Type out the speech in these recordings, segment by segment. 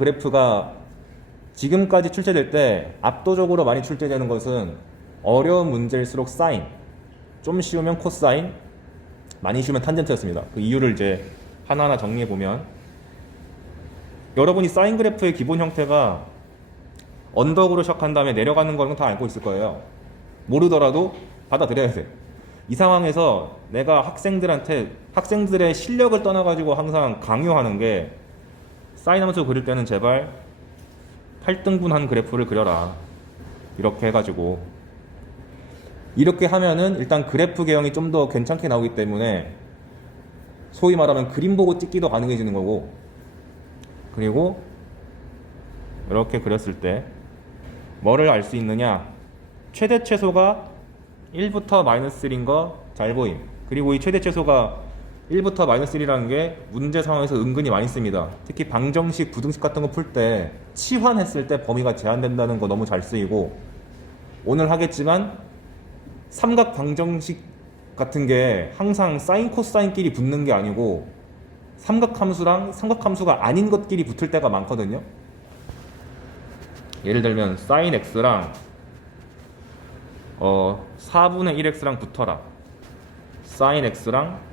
그래프가 지금까지 출제될 때 압도적으로 많이 출제되는 것은 어려운 문제일수록 사인, 좀 쉬우면 코사인, 많이 쉬우면 탄젠트였습니다. 그 이유를 이제 하나하나 정리해 보면, 여러분이 사인 그래프의 기본 형태가 언덕으로 시작한 다음에 내려가는 거는 다 알고 있을 거예요. 모르더라도 받아들여야 돼. 이 상황에서 내가 학생들의 실력을 떠나가지고 항상 강요하는 게, 사인 함수 그릴 때는 제발 8등분한 그래프를 그려라. 이렇게 해가지고, 이렇게 하면은 일단 그래프 개형이 좀 더 괜찮게 나오기 때문에 소위 말하면 그림 보고 찍기도 가능해지는 거고, 그리고 이렇게 그렸을 때 뭐를 알 수 있느냐, 최대 최소가 1부터 마이너스 1인 거 잘 보임. 그리고 이 최대 최소가 1부터 마이너스 1이라는 게 문제 상황에서 은근히 많이 씁니다. 특히 방정식, 부등식 같은 거 풀 때 치환했을 때 범위가 제한된다는 거 너무 잘 쓰이고, 오늘 하겠지만 삼각 방정식 같은 게 항상 사인 코사인끼리 붙는 게 아니고 삼각함수랑 삼각함수가 아닌 것끼리 붙을 때가 많거든요. 예를 들면 사인 x랑 4분의 1x랑 붙어라. 사인 x랑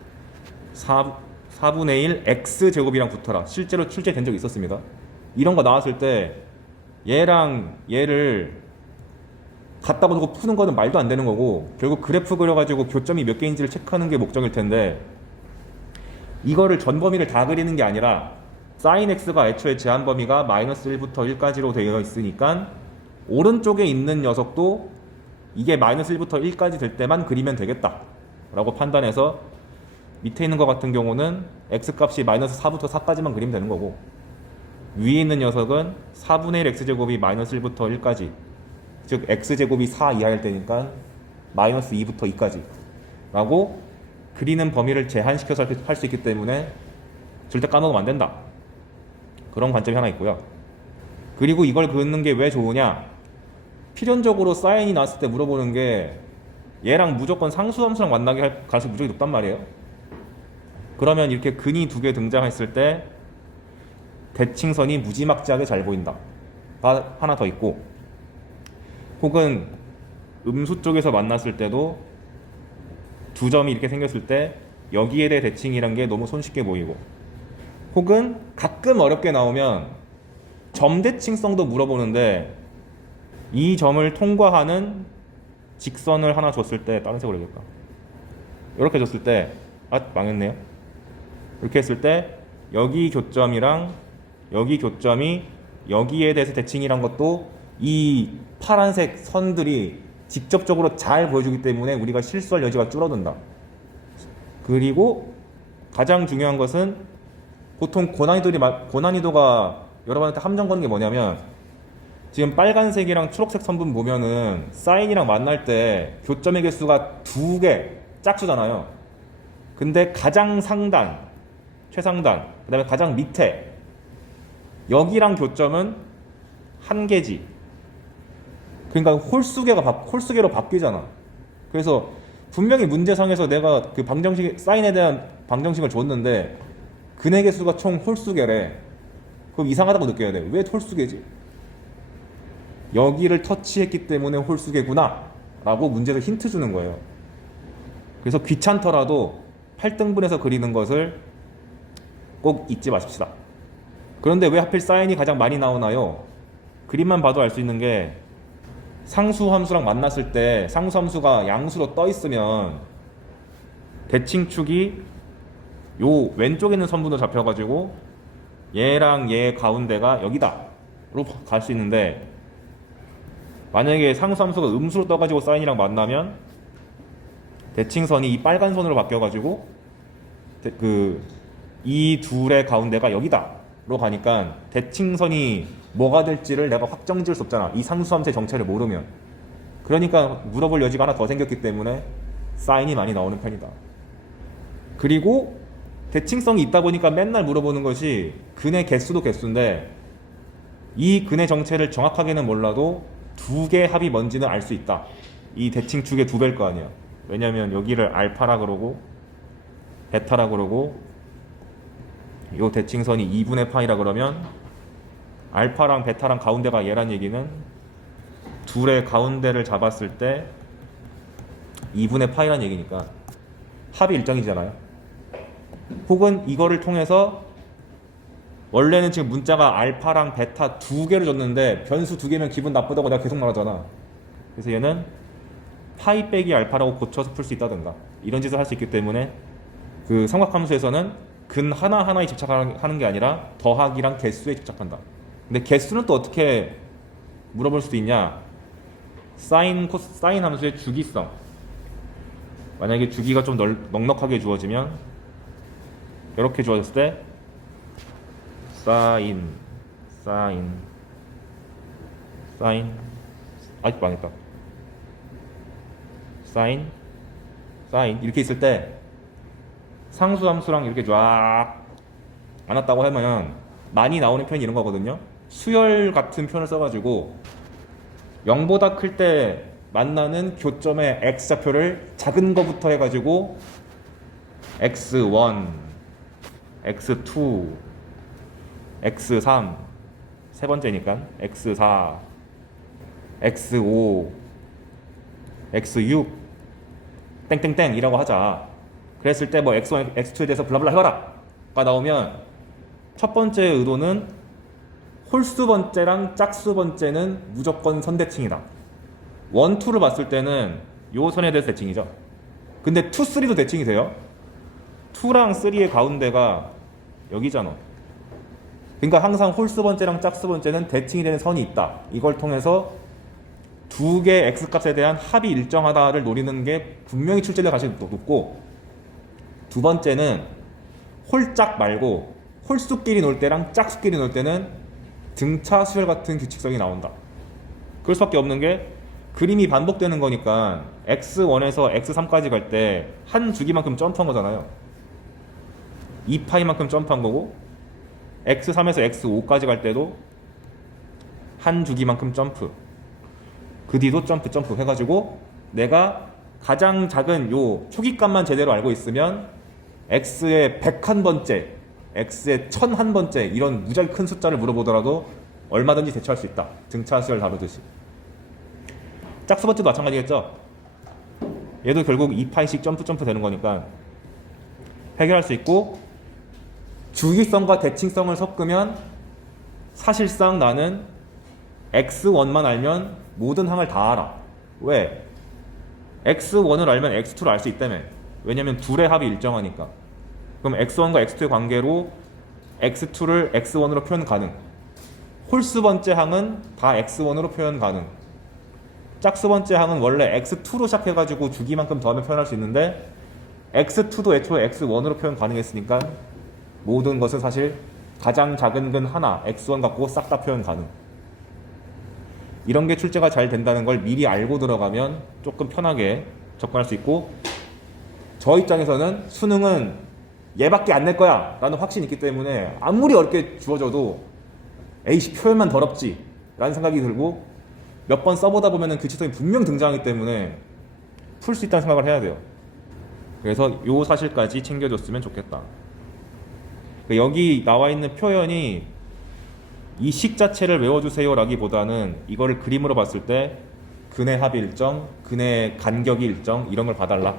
4분의 1 x제곱이랑 붙어라. 실제로 출제된 적이 있었습니다. 이런 거 나왔을 때 얘랑 얘를 갖다가 놓고 푸는 거는 말도 안 되는 거고, 결국 그래프 그려가지고 교점이 몇 개인지를 체크하는 게 목적일 텐데, 이거를 전 범위를 다 그리는 게 아니라 sin x가 애초에 제한 범위가 마이너스 1부터 1까지로 되어 있으니까 오른쪽에 있는 녀석도 이게 마이너스 1부터 1까지 될 때만 그리면 되겠다 라고 판단해서, 밑에 있는 것 같은 경우는 x값이 마이너스 4부터 4까지만 그리면 되는 거고, 위에 있는 녀석은 4분의 1 x제곱이 마이너스 1부터 1까지, 즉 x제곱이 4 이하일 때니까 마이너스 2부터 2까지 라고 그리는 범위를 제한시켜서 할 수 있기 때문에 절대 까먹으면 안 된다. 그런 관점이 하나 있고요. 그리고 이걸 그리는 게 왜 좋으냐, 필연적으로 사인이 나왔을 때 물어보는 게 얘랑 무조건 상수함수랑 만나게 할 가능성이 무조건 높단 말이에요. 그러면 이렇게 근이 두 개 등장했을 때 대칭선이 무지막지하게 잘 보인다가 하나 더 있고, 혹은 음수 쪽에서 만났을 때도 두 점이 이렇게 생겼을 때 여기에 대해 대칭이란 게 너무 손쉽게 보이고, 혹은 가끔 어렵게 나오면 점대칭성도 물어보는데, 이 점을 통과하는 직선을 하나 줬을 때, 다른 색으로 해볼까? 이렇게 줬을 때, 망했네요. 이렇게 했을 때 여기 교점이랑 여기 교점이 여기에 대해서 대칭이란 것도 이 파란색 선들이 직접적으로 잘 보여주기 때문에 우리가 실수할 여지가 줄어든다. 그리고 가장 중요한 것은, 보통 고난이도가 여러분한테 함정 거는 게 뭐냐면, 지금 빨간색이랑 초록색 선분 보면은 사인이랑 만날 때 교점의 개수가 2개 짝수잖아요. 근데 가장 상단, 최상단, 그 다음에 가장 밑에 여기랑 교점은 1개지. 그러니까 홀수계로 바뀌잖아. 그래서 분명히 문제상에서 내가 그 사인에 대한 방정식을 줬는데 근의 개수가 총 홀수계래. 그럼 이상하다고 느껴야 돼. 왜 홀수계지? 여기를 터치했기 때문에 홀수계구나 라고 문제에서 힌트 주는 거예요. 그래서 귀찮더라도 8등분해서 그리는 것을 꼭 잊지 마십시다. 그런데 왜 하필 사인이 가장 많이 나오나요? 그림만 봐도 알 수 있는 게, 상수함수랑 만났을 때 상수함수가 양수로 떠 있으면 대칭축이 요 왼쪽에 있는 선분으로 잡혀가지고 얘랑 얘 가운데가 여기다로 갈 수 있는데, 만약에 상수함수가 음수로 떠가지고 사인이랑 만나면 대칭선이 이 빨간 선으로 바뀌어가지고 이 둘의 가운데가 여기다로 가니까 대칭선이 뭐가 될지를 내가 확정 지을 수 없잖아, 이 상수함수의 정체를 모르면. 그러니까 물어볼 여지가 하나 더 생겼기 때문에 사인이 많이 나오는 편이다. 그리고 대칭성이 있다 보니까 맨날 물어보는 것이 근의 개수도 개수인데, 이 근의 정체를 정확하게는 몰라도 두 개의 합이 뭔지는 알 수 있다. 이 대칭축의 2배일 거 아니야. 왜냐면 여기를 알파라 그러고 베타라 그러고 요 대칭선이 2분의 파이라 그러면 알파랑 베타랑 가운데가 얘란 얘기는 둘의 가운데를 잡았을 때 2분의 파이란 얘기니까 합이 일정이잖아요. 혹은 이거를 통해서 원래는 지금 문자가 알파랑 베타 두 개를 줬는데 변수 두 개면 기분 나쁘다고 내가 계속 말하잖아. 그래서 얘는 파이 빼기 알파라고 고쳐서 풀 수 있다든가 이런 짓을 할 수 있기 때문에 그 삼각함수에서는 근 하나하나에 집착하는 게 아니라 더하기랑 개수에 집착한다. 근데 개수는 또 어떻게 물어볼 수도 있냐? 사인 함수의 주기성. 만약에 주기가 좀 넉넉하게 주어지면 이렇게 주어졌을 때 사인 아직 망했다. 사인 이렇게 있을 때 상수 함수랑 이렇게 쫙 안 왔다고 하면 많이 나오는 표현이 이런 거거든요. 수열 같은 표현을 써가지고 0보다 클 때 만나는 교점의 x좌표를 작은 거부터 해가지고 x1, x2, x3 세 번째니까 x4, x5, x6 땡땡땡 이라고 하자. 그랬을 때 뭐 x1, x2에 대해서 블라블라 해봐라 가 나오면 첫 번째 의도는 홀수 번째랑 짝수 번째는 무조건 선대칭이다. 1, 2를 봤을 때는 요 선에 대해서 대칭이죠. 근데 2, 3도 대칭이 돼요. 2랑 3의 가운데가 여기잖아. 그러니까 항상 홀수 번째랑 짝수 번째는 대칭이 되는 선이 있다. 이걸 통해서 두 개의 x값에 대한 합이 일정하다를 노리는 게 분명히 출제될 가능성이 높고, 두 번째는 홀짝 말고 홀수끼리 놀 때랑 짝수끼리 놀 때는 등차 수열 같은 규칙성이 나온다. 그럴 수밖에 없는 게 그림이 반복되는 거니까 x1에서 x3까지 갈 때 한 주기만큼 점프한 거잖아요. 2파이만큼 점프한 거고, x3에서 x5까지 갈 때도 한 주기만큼 점프, 그 뒤도 점프 해가지고 내가 가장 작은 요 초기값만 제대로 알고 있으면 x의 101번째, x의 1001번째 이런 무지하게 큰 숫자를 물어보더라도 얼마든지 대처할 수 있다. 등차 수열 다루듯이. 짝수 번째도 마찬가지겠죠. 얘도 결국 2파이씩 점프 되는 거니까 해결할 수 있고, 주기성과 대칭성을 섞으면 사실상 나는 x1만 알면 모든 항을 다 알아. 왜? x1을 알면 x2를 알 수 있다며. 왜냐면 둘의 합이 일정하니까. 그럼 x1과 x2의 관계로 x2를 x1으로 표현 가능. 홀수 번째 항은 다 x1으로 표현 가능. 짝수 번째 항은 원래 x2로 시작해가지고 주기만큼 더하면 표현할 수 있는데 x2도 애초에 x1으로 표현 가능했으니까 모든 것은 사실 가장 작은 근 하나 x1 갖고 싹 다 표현 가능. 이런 게 출제가 잘 된다는 걸 미리 알고 들어가면 조금 편하게 접근할 수 있고, 저 입장에서는 수능은 얘밖에 안 낼 거야 라는 확신이 있기 때문에 아무리 어렵게 주어져도 에이씨 표현만 더럽지 라는 생각이 들고, 몇 번 써보다 보면은 규칙성이 분명 등장하기 때문에 풀 수 있다는 생각을 해야 돼요. 그래서 요 사실까지 챙겨줬으면 좋겠다. 여기 나와 있는 표현이 이 식 자체를 외워주세요 라기보다는 이거를 그림으로 봤을 때 근의 합이 일정, 근의 간격이 일정, 이런 걸 봐달라.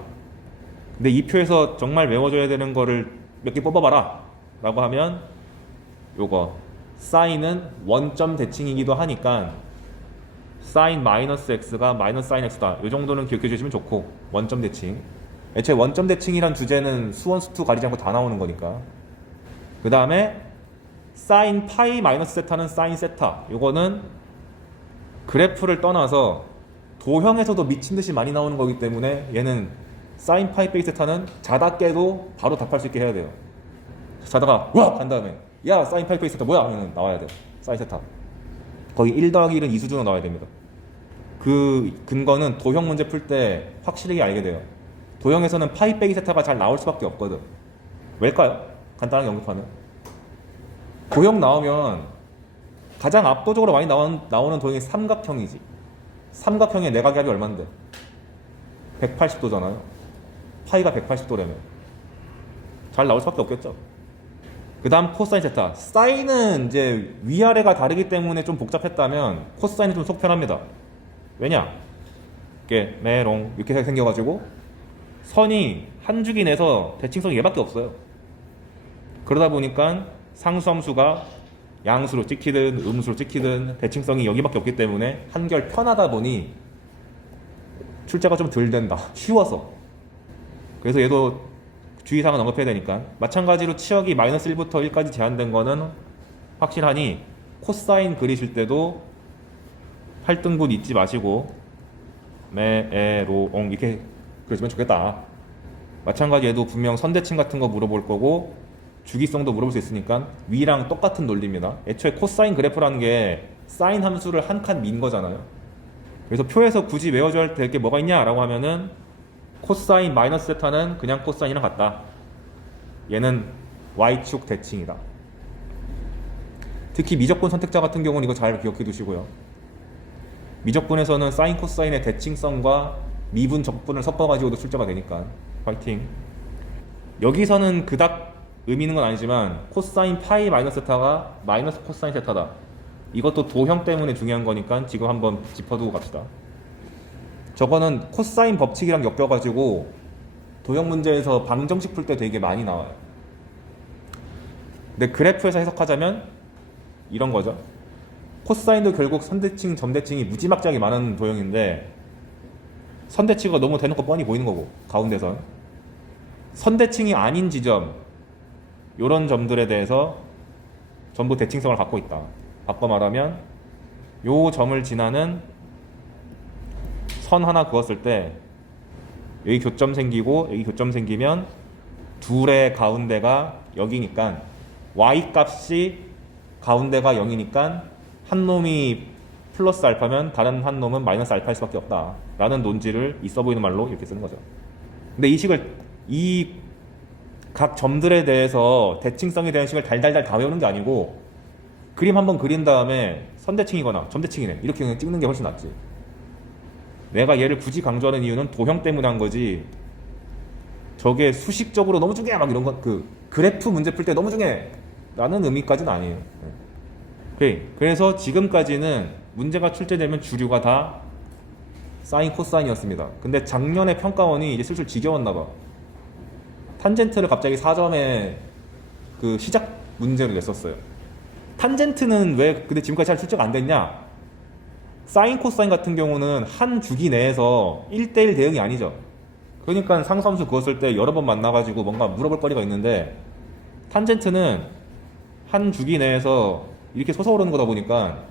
근데 이 표에서 정말 외워줘야 되는 거를 몇 개 뽑아봐라 라고 하면 요거 사인은 원점 대칭이기도 하니까 사인 마이너스 x가 마이너스 사인 x다, 요 정도는 기억해 주시면 좋고, 원점 대칭. 애초에 원점 대칭이란 주제는 수원 수투 가리지 않고 다 나오는 거니까. 그 다음에 사인 파이 마이너스 세타는 사인 세타, 요거는 그래프를 떠나서 도형에서도 미친듯이 많이 나오는 거기 때문에 얘는 사인 파이 빼기 세타는 자다 깨도 바로 답할 수 있게 해야 돼요. 자다가 와! 간 다음에 야 사인 파이 빼기 세타 뭐야? 하면 나와야 돼요. 사인 세타 거의 1 더하기 1은 이 수준으로 나와야 됩니다. 그 근거는 도형 문제 풀 때 확실하게 알게 돼요. 도형에서는 파이 빼기 세타가 잘 나올 수밖에 없거든. 왜일까요? 간단하게 언급하면 도형 나오면 가장 압도적으로 많이 나오는 도형이 삼각형이지. 삼각형의 내각이 얼만데? 180도잖아요. 파이가 180도라면 잘 나올 수밖에 없겠죠. 그 다음 코사인 세타. 사인은 이제 위아래가 다르기 때문에 좀 복잡했다면 코사인은 좀 속 편합니다. 왜냐? 이렇게 메롱 이렇게 생겨가지고 선이 한 줄기 내서 대칭성이 얘밖에 없어요. 그러다 보니까 상수함수가 양수로 찍히든 음수로 찍히든 대칭성이 여기밖에 없기 때문에 한결 편하다 보니 출제가 좀 덜 된다. 쉬워서. 그래서 얘도 주의사항은 언급해야 되니까. 마찬가지로 치역이 마이너스 1부터 1까지 제한된 거는 확실하니 코사인 그리실 때도 8등분 잊지 마시고 메에로옹 이렇게 그려주면 좋겠다. 마찬가지 얘도 분명 선대칭 같은 거 물어볼 거고 주기성도 물어볼 수 있으니까 위랑 똑같은 논리입니다. 애초에 코사인 그래프라는 게 사인 함수를 한 칸 민 거잖아요. 그래서 표에서 굳이 외워줘야 될 게 뭐가 있냐라고 하면은 코사인 마이너스 세타는 그냥 코사인이랑 같다. 얘는 y축 대칭이다. 특히 미적분 선택자 같은 경우는 이거 잘 기억해 두시고요. 미적분에서는 사인 코사인의 대칭성과 미분 적분을 섞어가지고도 출제가 되니까 파이팅. 여기서는 그닥 의미 있는 건 아니지만 코사인 파이 마이너스 세타가 마이너스 코사인 세타다. 이것도 도형 때문에 중요한 거니까 지금 한번 짚어두고 갑시다. 저거는 코사인 법칙이랑 엮여가지고 도형 문제에서 방정식 풀 때 되게 많이 나와요. 근데 그래프에서 해석하자면 이런 거죠. 코사인도 결국 선대칭, 점대칭이 무지막지하게 많은 도형인데 선대칭이 너무 대놓고 뻔히 보이는 거고 가운데선 선대칭이 아닌 지점 이런 점들에 대해서 전부 대칭성을 갖고 있다. 바꿔 말하면 요 점을 지나는 선 하나 그었을 때 여기 교점 생기고 여기 교점 생기면 둘의 가운데가 여기니까 y 값이 가운데가 0이니까 한 놈이 플러스 알파면 다른 한 놈은 마이너스 알파일 수밖에 없다 라는 논지를 있어 보이는 말로 이렇게 쓰는 거죠. 근데 이 식을 이 각 점들에 대해서 대칭성에 대한 식을 달달달 다 외우는 게 아니고 그림 한번 그린 다음에 선대칭이거나 점대칭이네 이렇게 그냥 찍는 게 훨씬 낫지. 내가 얘를 굳이 강조하는 이유는 도형 때문에 한 거지 저게 수식적으로 너무 중요해 막 이런 거 그 그래프 문제 풀 때 너무 중요해 라는 의미까지는 아니에요. 그래서 지금까지는 문제가 출제되면 주류가 다 사인 코사인이었습니다. 근데 작년에 평가원이 이제 슬슬 지겨웠나 봐. 탄젠트를 갑자기 4점에 그 시작 문제로 냈었어요. 탄젠트는 왜 근데 지금까지 잘 출제가 안 됐냐? 사인 코사인 같은 경우는 한 주기 내에서 1대1 대응이 아니죠. 그러니까 상수함수 그었을 때 여러 번 만나가지고 뭔가 물어볼 거리가 있는데 탄젠트는 한 주기 내에서 이렇게 솟아오르는 거다 보니까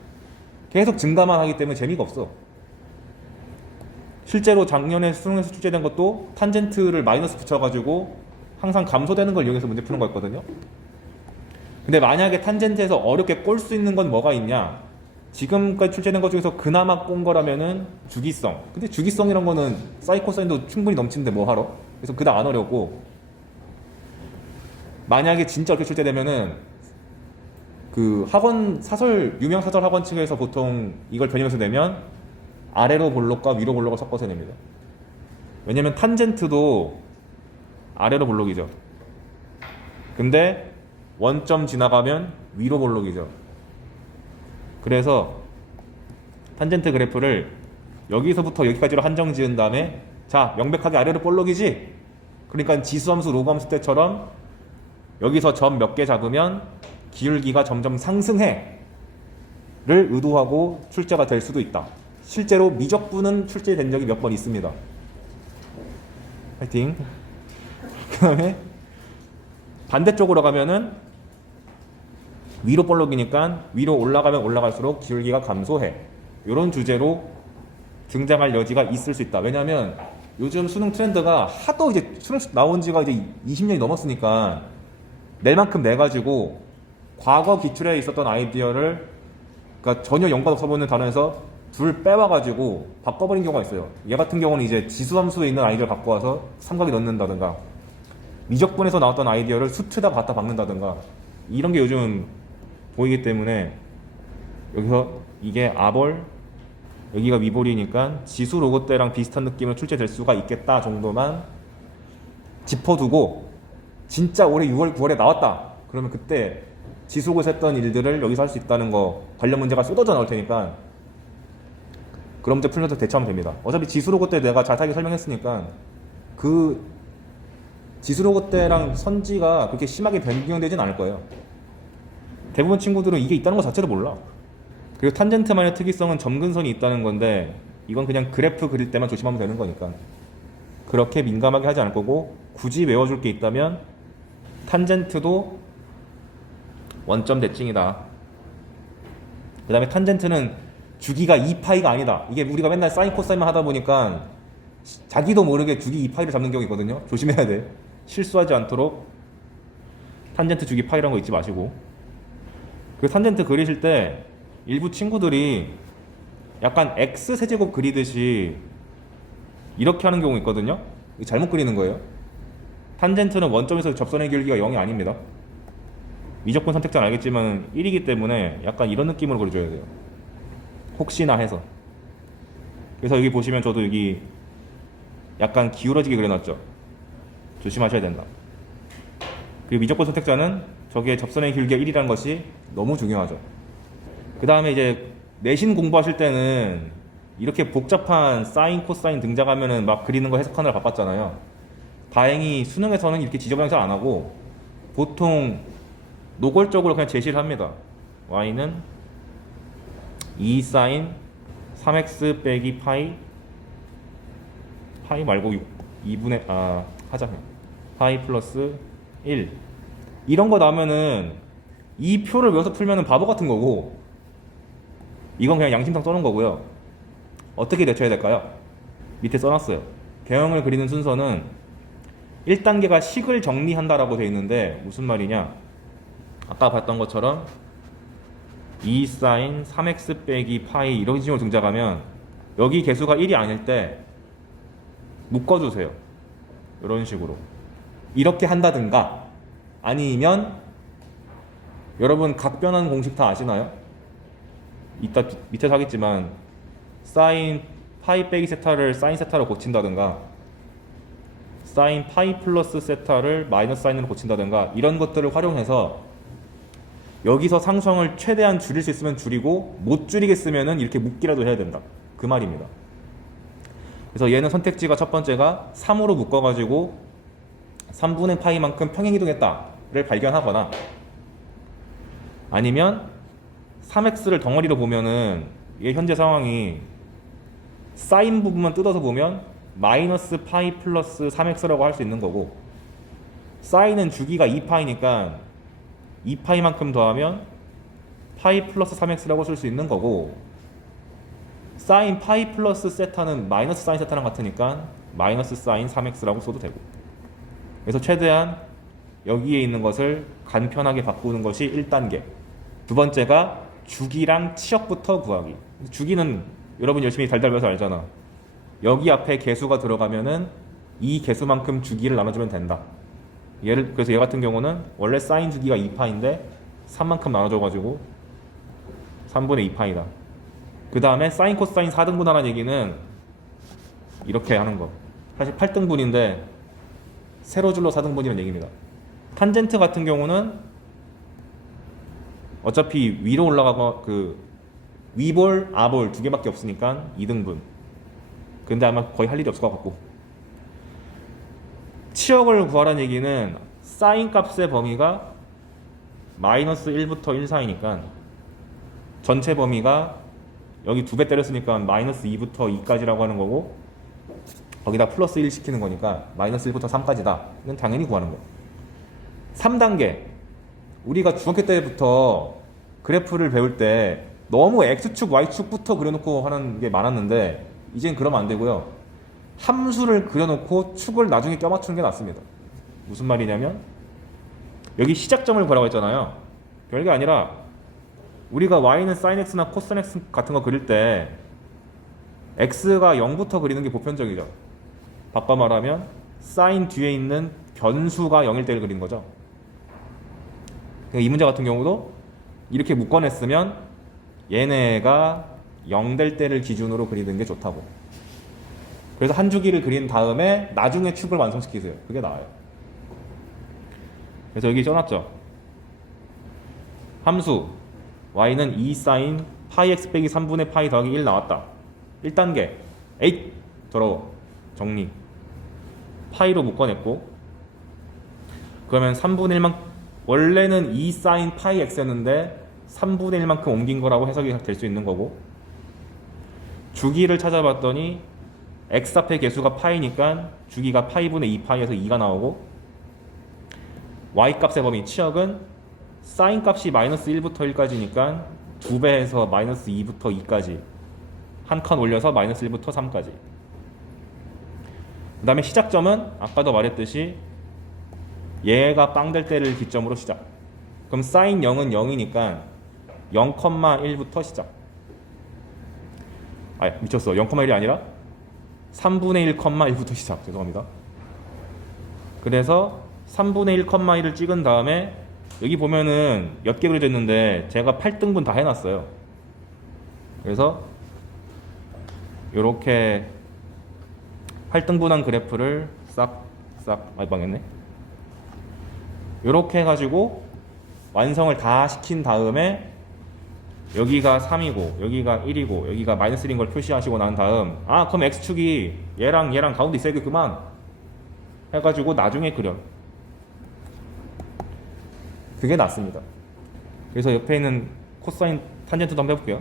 계속 증가만 하기 때문에 재미가 없어. 실제로 작년에 수능에서 출제된 것도 탄젠트를 마이너스 붙여가지고 항상 감소되는 걸 이용해서 문제 푸는 거였거든요. 근데 만약에 탄젠트에서 어렵게 꼴 수 있는 건 뭐가 있냐? 지금까지 출제된 것 중에서 그나마 꼰 거라면은 주기성. 근데 주기성이란 거는 사인 코사인도 충분히 넘치는데 뭐 하러? 그래서 그닥 안 어렵고 만약에 진짜 어렵게 출제되면은 그 학원 사설 유명 사설 학원 측에서 보통 이걸 변형해서 내면 아래로 볼록과 위로 볼록을 섞어서 냅니다. 왜냐면 탄젠트도 아래로 볼록이죠. 근데 원점 지나가면 위로 볼록이죠. 그래서 탄젠트 그래프를 여기서부터 여기까지로 한정 지은 다음에 자 명백하게 아래로 볼록이지? 그러니까 지수함수 로그함수 때처럼 여기서 점 몇 개 잡으면 기울기가 점점 상승해 를 의도하고 출제가 될 수도 있다. 실제로 미적분은 출제된 적이 몇 번 있습니다. 파이팅. 그 다음에 반대쪽으로 가면은 위로 볼록이니까 위로 올라가면 올라갈수록 기울기가 감소해. 이런 주제로 등장할 여지가 있을 수 있다. 왜냐하면 요즘 수능 트렌드가 하도 이제 수능 나온 지가 이제 20년이 넘었으니까 낼 만큼 내가지고 과거 기출에 있었던 아이디어를 그러니까 전혀 연관 없어 보이는 단어에서 둘 빼와가지고 바꿔버린 경우가 있어요. 얘 같은 경우는 이제 지수함수에 있는 아이디어를 갖고 와서 삼각에 넣는다든가 미적분에서 나왔던 아이디어를 수트에다 갖다 박는다든가 이런 게 요즘 보이기 때문에 여기서 이게 아볼 여기가 위볼이니까 지수 로고 때랑 비슷한 느낌으로 출제될 수가 있겠다 정도만 짚어두고 진짜 올해 6월 9월에 나왔다 그러면 그때 지속을 셌던 일들을 여기서 할 수 있다는 거 관련 문제가 쏟아져 나올 테니까 그런 문제 풀면서 대처하면 됩니다. 어차피 지수로그 때 내가 자세하게 설명했으니까 그 지수로그 때랑 선지가 그렇게 심하게 변경되진 않을 거예요. 대부분 친구들은 이게 있다는 것 자체를 몰라. 그리고 탄젠트만의 특이성은 점근선이 있다는 건데 이건 그냥 그래프 그릴 때만 조심하면 되는 거니까 그렇게 민감하게 하지 않을 거고, 굳이 외워줄 게 있다면 탄젠트도 원점 대칭이다. 그 다음에 탄젠트는 주기가 2파이가 아니다. 이게 우리가 맨날 사인 코사인만 하다 보니까 자기도 모르게 주기 2파이를 잡는 경우가 있거든요. 조심해야 돼. 실수하지 않도록 탄젠트 주기 파이라는 거 잊지 마시고. 그 탄젠트 그리실 때 일부 친구들이 약간 x 세제곱 그리듯이 이렇게 하는 경우 있거든요. 잘못 그리는 거예요. 탄젠트는 원점에서 접선의 길이가 0이 아닙니다. 미적분 선택자는 알겠지만 1이기 때문에 약간 이런 느낌으로 그려줘야 돼요. 혹시나 해서. 그래서 여기 보시면 저도 여기 약간 기울어지게 그려놨죠. 조심하셔야 된다. 그리고 미적분 선택자는 저기에 접선의 길이가 1이라는 것이 너무 중요하죠. 그 다음에 이제 내신 공부하실 때는 이렇게 복잡한 사인, 코사인 등장하면은 막 그리는 거 해석하느라 바빴잖아요. 다행히 수능에서는 이렇게 지저분하게 잘 안 하고 보통 노골적으로 그냥 제시를 합니다. y는 2 사인 3x 빼기 파이 말고 2분의 하자 파이 플러스 1 이런 거 나오면은 이 표를 외워서 풀면은 바보 같은 거고, 이건 그냥 양심상 써놓은 거고요. 어떻게 대처해야 될까요? 밑에 써놨어요. 개형을 그리는 순서는 1단계가 식을 정리한다라고 되어 있는데 무슨 말이냐, 아까 봤던 것처럼 2 사인 3x 빼기 파이 이런 식으로 등장하면 여기 개수가 1이 아닐 때 묶어주세요. 이런 식으로 이렇게 한다든가, 아니면 여러분 각변환 공식 다 아시나요? 이따 밑에서 하겠지만 사인 파이 빼기 세타를 사인 세타로 고친다든가, 사인 파이 플러스 세타를 마이너스 사인으로 고친다든가, 이런 것들을 활용해서 여기서 상수항을 최대한 줄일 수 있으면 줄이고 못 줄이겠으면 이렇게 묶기라도 해야 된다, 그 말입니다. 그래서 얘는 선택지가 첫 번째가 3으로 묶어가지고 3분의 파이만큼 평행이동했다를 발견하거나, 아니면 3x를 덩어리로 보면은 이게 현재 상황이 사인 부분만 뜯어서 보면 마이너스 파이 플러스 3x라고 할 수 있는 거고, 사인은 주기가 2파이니까 2파이만큼 더하면 파이 플러스 3x라고 쓸 수 있는 거고, 사인 파이 플러스 세타는 마이너스 사인 세타랑 같으니까 마이너스 사인 3x라고 써도 되고. 그래서 최대한 여기에 있는 것을 간편하게 바꾸는 것이 1단계. 두 번째가 주기랑 치역부터 구하기. 주기는 여러분 열심히 달달 배워서 알잖아. 여기 앞에 개수가 들어가면은 이 개수만큼 주기를 나눠주면 된다. 그래서 얘 같은 경우는 원래 사인 주기가 2파인데 3만큼 나눠줘가지고 3분의 2파이다. 그 다음에 사인 코사인 4등분하라는 얘기는 이렇게 하는 거. 사실 8등분인데 세로줄로 4등분이라는 얘기입니다. 탄젠트 같은 경우는 어차피 위로 올라가고 위볼, 아볼 두 개밖에 없으니까 2등분. 근데 아마 거의 할 일이 없을 것 같고, 치역을 구하라는 얘기는 사인 값의 범위가 마이너스 1부터 1 사이니까 전체 범위가 여기 2배 때렸으니까 마이너스 2부터 2까지라고 하는 거고, 거기다 플러스 1 시키는 거니까 마이너스 1부터 3까지다. 이건 당연히 구하는 거예요. 3단계, 우리가 중학교 때부터 그래프를 배울 때 너무 X축, Y축부터 그려놓고 하는 게 많았는데 이젠 그러면 안 되고요. 함수를 그려놓고 축을 나중에 껴맞추는 게 낫습니다. 무슨 말이냐면 여기 시작점을 구하라고 했잖아요. 별게 아니라 우리가 Y는 sin X나 cos X 같은 거 그릴 때 X가 0부터 그리는 게 보편적이죠. 바꿔 말하면 sin 뒤에 있는 변수가 0일 때를 그리는 거죠. 이 문제 같은 경우도 이렇게 묶어냈으면 얘네가 0 될 때를 기준으로 그리는 게 좋다고. 그래서 한 주기를 그린 다음에 나중에 축을 완성시키세요. 그게 나아요. 그래서 여기 써놨죠. 함수 y는 2 사인 파이 x 빼기 3분의 파이 더하기 1 나왔다. 1단계 에잇 더러워 정리 파이로 묶어냈고, 그러면 3분의 1만 원래는 2 사인 파이 x였는데 3분의 1만큼 옮긴 거라고 해석이 될 수 있는 거고, 주기를 찾아봤더니 x 앞에 개수가 파이니까 주기가 파이분의 2파이에서 2가 나오고, y 값의 범위 치역은 사인 값이 마이너스 1부터 1까지니까 2배해서 마이너스 2부터 2까지 한 칸 올려서 마이너스 1부터 3까지. 그 다음에 시작점은 아까도 말했듯이 얘가 빵 될 때를 기점으로 시작. 그럼 사인 0은 0이니까 0,1부터 시작. 아 미쳤어. 0,1이 아니라 3분의 1,1부터 시작. 죄송합니다. 그래서 3분의 1,1을 찍은 다음에 여기 보면은 몇 개 그려져 있는데 제가 8등분 다 해놨어요. 그래서 이렇게 8등분한 그래프를 망했네. 이렇게 해가지고 완성을 다 시킨 다음에 여기가 3이고 여기가 1이고 여기가 마이너스 1인 걸 표시하시고 난 다음, 아 그럼 x축이 얘랑 가운데 있어야겠구만 해가지고 나중에 그려. 그게 낫습니다. 그래서 옆에 있는 코사인 탄젠트도 한번 해볼게요.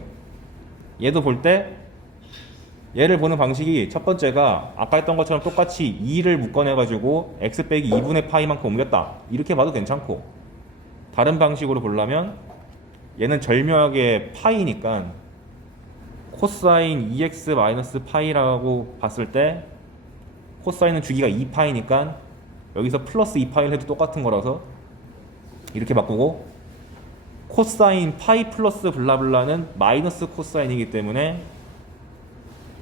얘도 볼 때 얘를 보는 방식이 첫 번째가 아까 했던 것처럼 똑같이 2를 묶어내가지고 x 빼기 2분의 파이만큼 옮겼다 이렇게 봐도 괜찮고, 다른 방식으로 보려면 얘는 절묘하게 파이니까 코사인 2x 마이너스 파이라고 봤을 때 코사인은 주기가 2파이니까 여기서 플러스 2파이를 해도 똑같은 거라서 이렇게 바꾸고, 코사인 파이 플러스 블라블라는 마이너스 코사인이기 때문에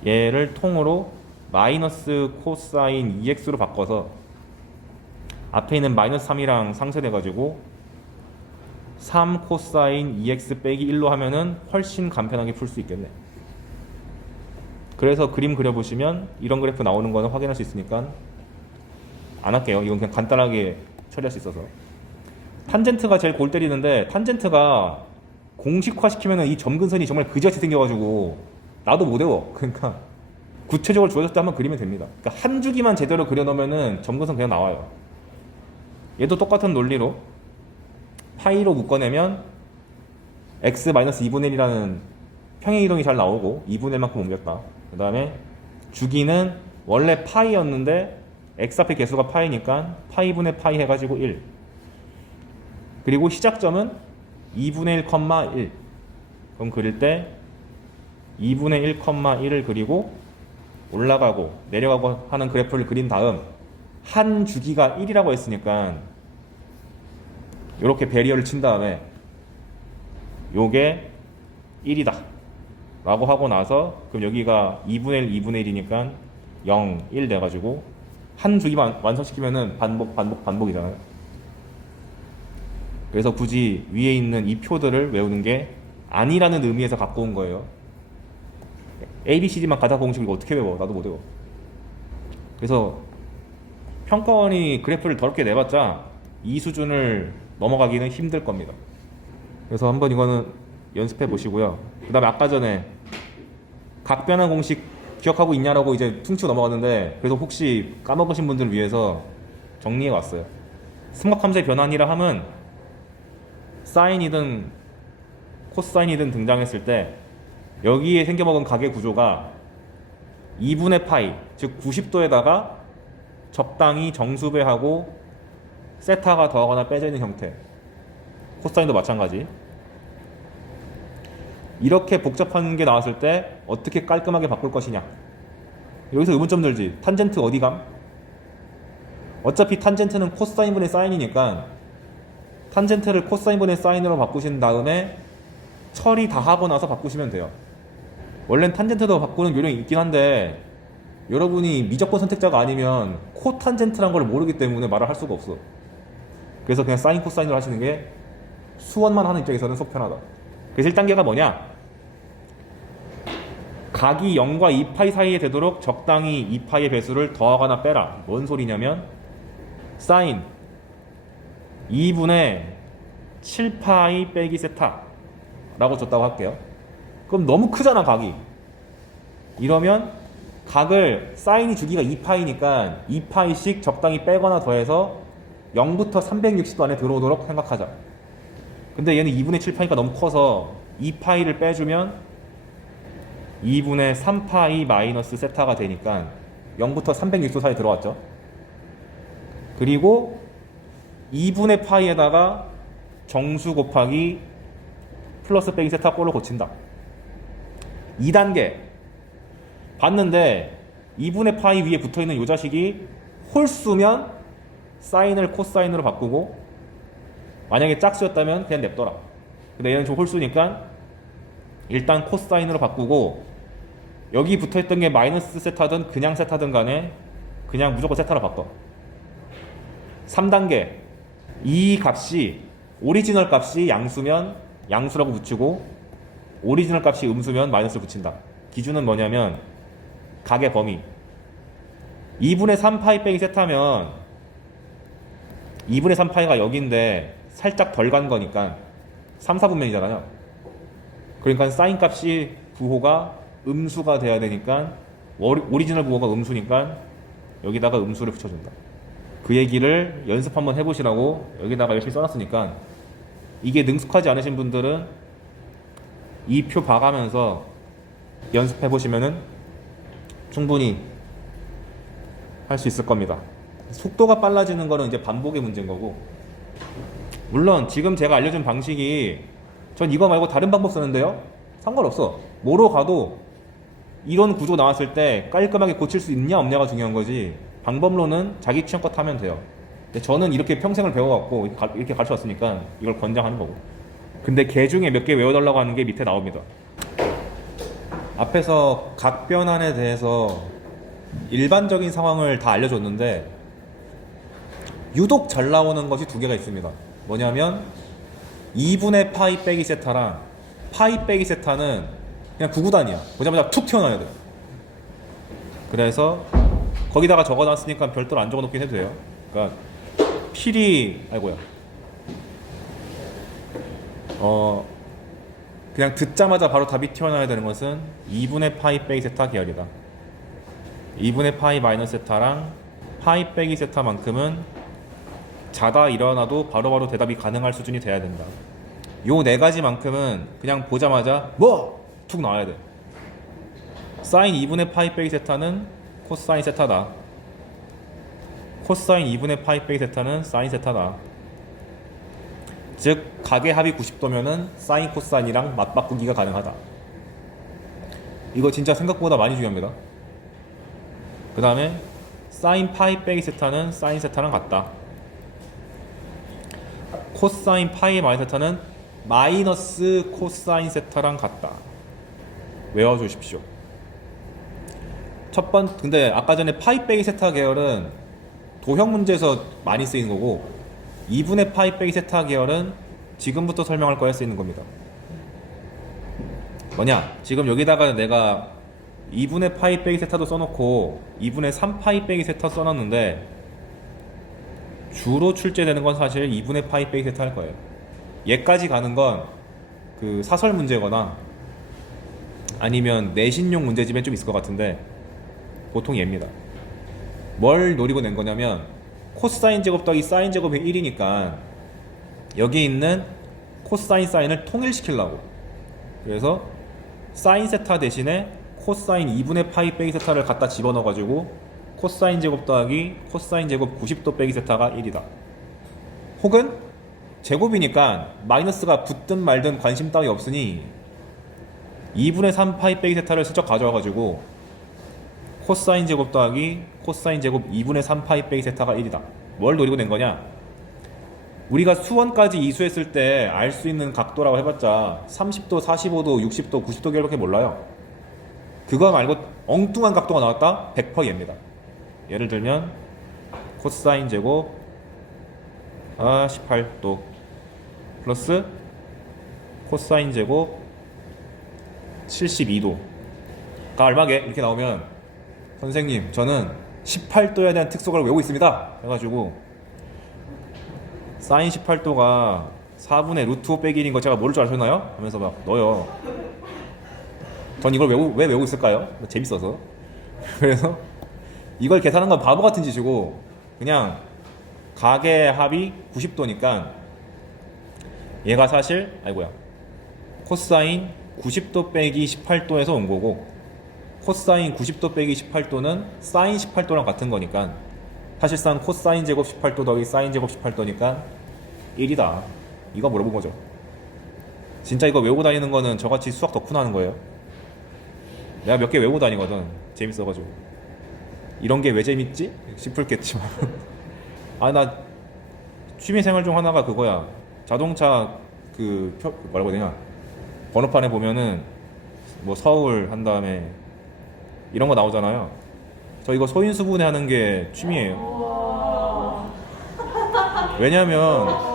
얘를 통으로 마이너스 코사인 2x로 바꿔서 앞에 있는 마이너스 3이랑 상쇄돼가지고 3 코사인 2x 빼기 1로 하면은 훨씬 간편하게 풀 수 있겠네. 그래서 그림 그려보시면 이런 그래프 나오는 거는 확인할 수 있으니까 안 할게요. 이건 그냥 간단하게 처리할 수 있어서. 탄젠트가 제일 골 때리는데, 탄젠트가 공식화 시키면은 이 점근선이 정말 그지같이 생겨가지고 나도 못 외워. 그러니까 구체적으로 주어졌을 때 한번 그리면 됩니다. 그러니까 한 주기만 제대로 그려놓으면은 점근선 그냥 나와요. 얘도 똑같은 논리로 파이로 묶어내면 x-2분의 1이라는 평행이동이 잘 나오고 2분의 1만큼 옮겼다. 그 다음에 주기는 원래 파이였는데 x 앞에 개수가 파이니까 파이분의 파이 해가지고 1. 그리고 시작점은 2분의 1,1. 그럼 그릴 때 2분의 1,1을 그리고 올라가고 내려가고 하는 그래프를 그린 다음, 한 주기가 1이라고 했으니까 이렇게 배리어를 친 다음에 요게 1이다 라고 하고 나서, 그럼 여기가 2분의 1, 2분의 1이니까 0, 1 돼가지고 한 주기만 완성시키면은 반복이잖아요. 그래서 굳이 위에 있는 이 표들을 외우는 게 아니라는 의미에서 갖고 온 거예요. ABCD만 가다 공식을 어떻게 외워? 나도 못 외워. 그래서 평가원이 그래프를 더럽게 내봤자 이 수준을 넘어가기는 힘들 겁니다. 그래서 한번 이거는 연습해 보시고요. 그 다음에 아까 전에 각변환 공식 기억하고 있냐라고 이제 퉁치고 넘어갔는데, 그래서 혹시 까먹으신 분들을 위해서 정리해 왔어요. 승각함수의 변환이라 함은 사인이든 코사인이든 등장했을 때 여기에 생겨먹은 각의 구조가 2분의 파이, 즉 90도에다가 적당히 정수배하고 세타가 더하거나 빼져 있는 형태. 코사인도 마찬가지. 이렇게 복잡한 게 나왔을 때 어떻게 깔끔하게 바꿀 것이냐. 여기서 의문점 들지. 탄젠트 어디 감? 어차피 탄젠트는 코사인분의 사인이니까 탄젠트를 코사인분의 사인으로 바꾸신 다음에 처리 다 하고 나서 바꾸시면 돼요. 원래는 탄젠트도 바꾸는 요령이 있긴 한데 여러분이 미적분 선택자가 아니면 코탄젠트란 걸 모르기 때문에 말을 할 수가 없어. 그래서 그냥 사인 코사인으로 하시는 게 수원만 하는 입장에서는 속 편하다. 그래서 1단계가 뭐냐? 각이 0과 2파이 사이에 되도록 적당히 2파이의 배수를 더하거나 빼라. 뭔 소리냐면 사인 2분의 7파이 빼기 세타라고 줬다고 할게요. 그럼 너무 크잖아 각이. 이러면 각을 사인이 주기가 2파이니까 2파이씩 적당히 빼거나 더해서 0부터 360도 안에 들어오도록 생각하자. 근데 얘는 2분의 7파이가 너무 커서 2파이를 빼주면 2분의 3파이 마이너스 세타가 되니까 0부터 360도 사이에 들어왔죠. 그리고 2분의 파이에다가 정수 곱하기 플러스 빼기 세타 꼴로 고친다. 2단계 봤는데 2분의 파이 위에 붙어있는 이 자식이 홀수면 사인을 코사인으로 바꾸고, 만약에 짝수였다면 그냥 냅둬라. 근데 얘는 좀 홀수니까 일단 코사인으로 바꾸고, 여기 붙어있던 게 마이너스 세타든 그냥 세타든 간에 그냥 무조건 세타로 바꿔. 3단계 이 값이 오리지널 값이 양수면 양수라고 붙이고, 오리지널 값이 음수면 마이너스를 붙인다. 기준은 뭐냐면 각의 범위. 2분의 3파이 빼기 세타면 2분의 3파이가 여기인데 살짝 덜 간 거니까 3, 4분면이잖아요. 그러니까 사인 값이 부호가 음수가 돼야 되니까, 오리지널 부호가 음수니까 여기다가 음수를 붙여준다. 그 얘기를 연습 한번 해보시라고 여기다가 열심히 써놨으니까, 이게 능숙하지 않으신 분들은 이 표 봐가면서 연습해보시면은 충분히 할 수 있을 겁니다. 속도가 빨라지는 거는 이제 반복의 문제인 거고, 물론 지금 제가 알려준 방식이 전 이거 말고 다른 방법 쓰는데요, 상관없어. 뭐로 가도 이런 구조 나왔을 때 깔끔하게 고칠 수 있냐 없냐가 중요한 거지, 방법론은 자기 취향껏 하면 돼요. 근데 저는 이렇게 평생을 배워갖고 이렇게 가르쳐 왔으니까 이걸 권장하는 거고. 근데 개 중에 몇 개 외워달라고 하는 게 밑에 나옵니다. 앞에서 각 변환에 대해서 일반적인 상황을 다 알려줬는데 유독 잘 나오는 것이 두 개가 있습니다. 뭐냐면 2분의 파이 빼기 세타랑 파이 빼기 세타는 그냥 구구단이야. 보자마자 툭 튀어나와야 돼. 그래서 거기다가 적어놨으니까 별도로 안 적어놓긴 해도 돼요. 그러니까 필히 그냥 듣자마자 바로 답이 튀어나와야 되는 것은 2분의 파이 빼기 세타 계열이다. 2분의 파이 마이너스 세타랑 파이 빼기 세타만큼은 자다 일어나도 바로바로 대답이 가능할 수준이 돼야 된다. 요 네 가지만큼은 그냥 보자마자 뭐! 툭 나와야 돼. 사인 2분의 파이 빼기 세타는 코사인 세타다. 코사인 2분의 파이 빼기 세타는 사인 세타다. 즉 각의 합이 90도면은 사인 코사인이랑 맞바꾸기가 가능하다. 이거 진짜 생각보다 많이 중요합니다. 그 다음에 사인 파이 빼기 세타는 사인 세타랑 같다. 코사인 파이 마이너스 세타는 마이너스 코사인 세타랑 같다. 외워주십시오. 근데 아까 전에 파이 빼기 세타 계열은 도형 문제에서 많이 쓰이는 거고, 2분의 파이 빼기 세타 계열은 지금부터 설명할 거에 쓰이는 겁니다. 뭐냐? 지금 여기다가 내가 2분의 파이 빼기 세타도 써놓고 2분의 3파이 빼기 세타 써놨는데, 주로 출제되는 건 사실 2분의 파이 빼기 세타 할 거예요. 얘까지 가는 건 그 사설 문제거나 아니면 내신용 문제집에 좀 있을 것 같은데, 보통 얘입니다. 뭘 노리고 낸 거냐면 코사인 제곱 더하기 사인 제곱이 1이니까 여기 있는 코사인 사인을 통일시키려고. 그래서 사인 세타 대신에 코사인 2분의 파이 빼기 세타를 갖다 집어넣어가지고 코사인 제곱 더하기 코사인 제곱 90도 빼기 세타가 1이다. 혹은 제곱이니까 마이너스가 붙든 말든 관심 따위 없으니 2분의 3 파이 빼기 세타를 슬쩍 가져와가지고 코사인 제곱 더하기 코사인 제곱 2분의 3 파이 빼기 세타가 1이다. 뭘 노리고 낸 거냐? 우리가 수원까지 이수했을 때 알 수 있는 각도라고 해봤자 30도, 45도, 60도, 90도 계열밖에 몰라요. 그거 말고 엉뚱한 각도가 나왔다? 100% 얘입니다. 예를 들면 코사인 제곱 18도 플러스 코사인 제곱 72도가 얼마게? 이렇게 나오면 선생님 저는 18도에 대한 특성을 외우고 있습니다 해가지고 사인 18도가 4분의 루트 5 빼기 1인 거 제가 모를 줄 아셨나요? 하면서 막 넣어요. 전 이걸 왜 외우고 있을까요? 재밌어서. 그래서 이걸 계산한 건 바보 같은 짓이고, 그냥 각의 합이 90도니까 얘가 사실 아이고야 코사인 90도 빼기 18도에서 온 거고, 코사인 90도 빼기 18도는 사인 18도랑 같은 거니까 사실상 코사인 제곱 18도 더하기 사인 제곱 18도니까 1이다. 이거 물어본 거죠. 진짜 이거 외우고 다니는 거는 저같이 수학 덕후나 하는 거예요. 내가 몇 개 외우고 다니거든. 재밌어가지고. 이런 게 왜 재밌지? 싶을겠지만. 아, 나 취미생활 중 하나가 그거야. 자동차 뭐라고 해야 되냐, 번호판에 보면은 뭐 서울 한 다음에 이런 거 나오잖아요. 저 이거 소인수분해 하는 게 취미예요. 왜냐면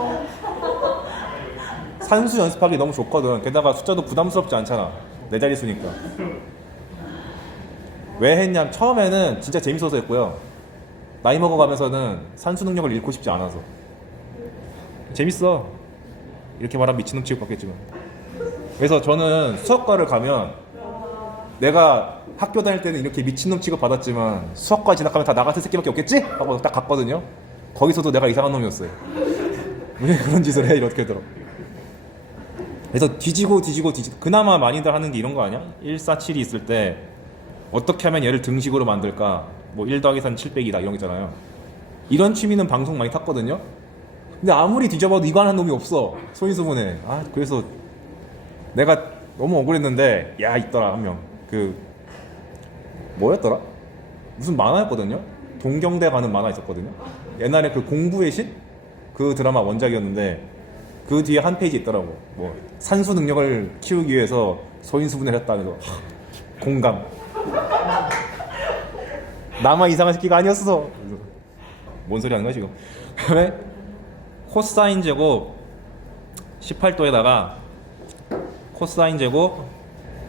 산수 연습하기 너무 좋거든. 게다가 숫자도 부담스럽지 않잖아. 네 자릿수니까. 왜 했냐, 처음에는 진짜 재밌어서 했고요. 나이 먹어가면서는 산수 능력을 잃고 싶지 않아서. 재밌어. 이렇게 말하면 미친놈 취급받겠지만. 그래서 저는 수학과를 가면, 내가 학교 다닐 때는 이렇게 미친놈 취급 받았지만 수학과 진학하면 다 나 같은 새끼밖에 없겠지? 하고 딱 갔거든요. 거기서도 내가 이상한 놈이었어요. 왜 그런 짓을 해? 이렇게 들어. 그래서 뒤지고 그나마 많이들 하는 게 이런 거 아니야? 1, 4, 7이 있을 때 어떻게 하면 얘를 등식으로 만들까? 뭐 1 더하기 3 7 빼기다 이런 거 있잖아요. 이런 취미는 방송 많이 탔거든요. 근데 아무리 뒤져봐도 이거 하는 놈이 없어. 소인수분해. 그래서 내가 너무 억울했는데, 야, 있더라 한 명. 뭐였더라? 무슨 만화였거든요. 동경대 가는 만화 있었거든요. 옛날에 그 공부의 신? 그 드라마 원작이었는데 그 뒤에 한 페이지 있더라고. 뭐 산수 능력을 키우기 위해서 소인수분해를 했다. 그래서 공감. 나만 이상한 새끼가 아니었어. 뭔 소리 하는 거야 지금? 그다음에 코사인 제곱 18도에다가 코사인 제곱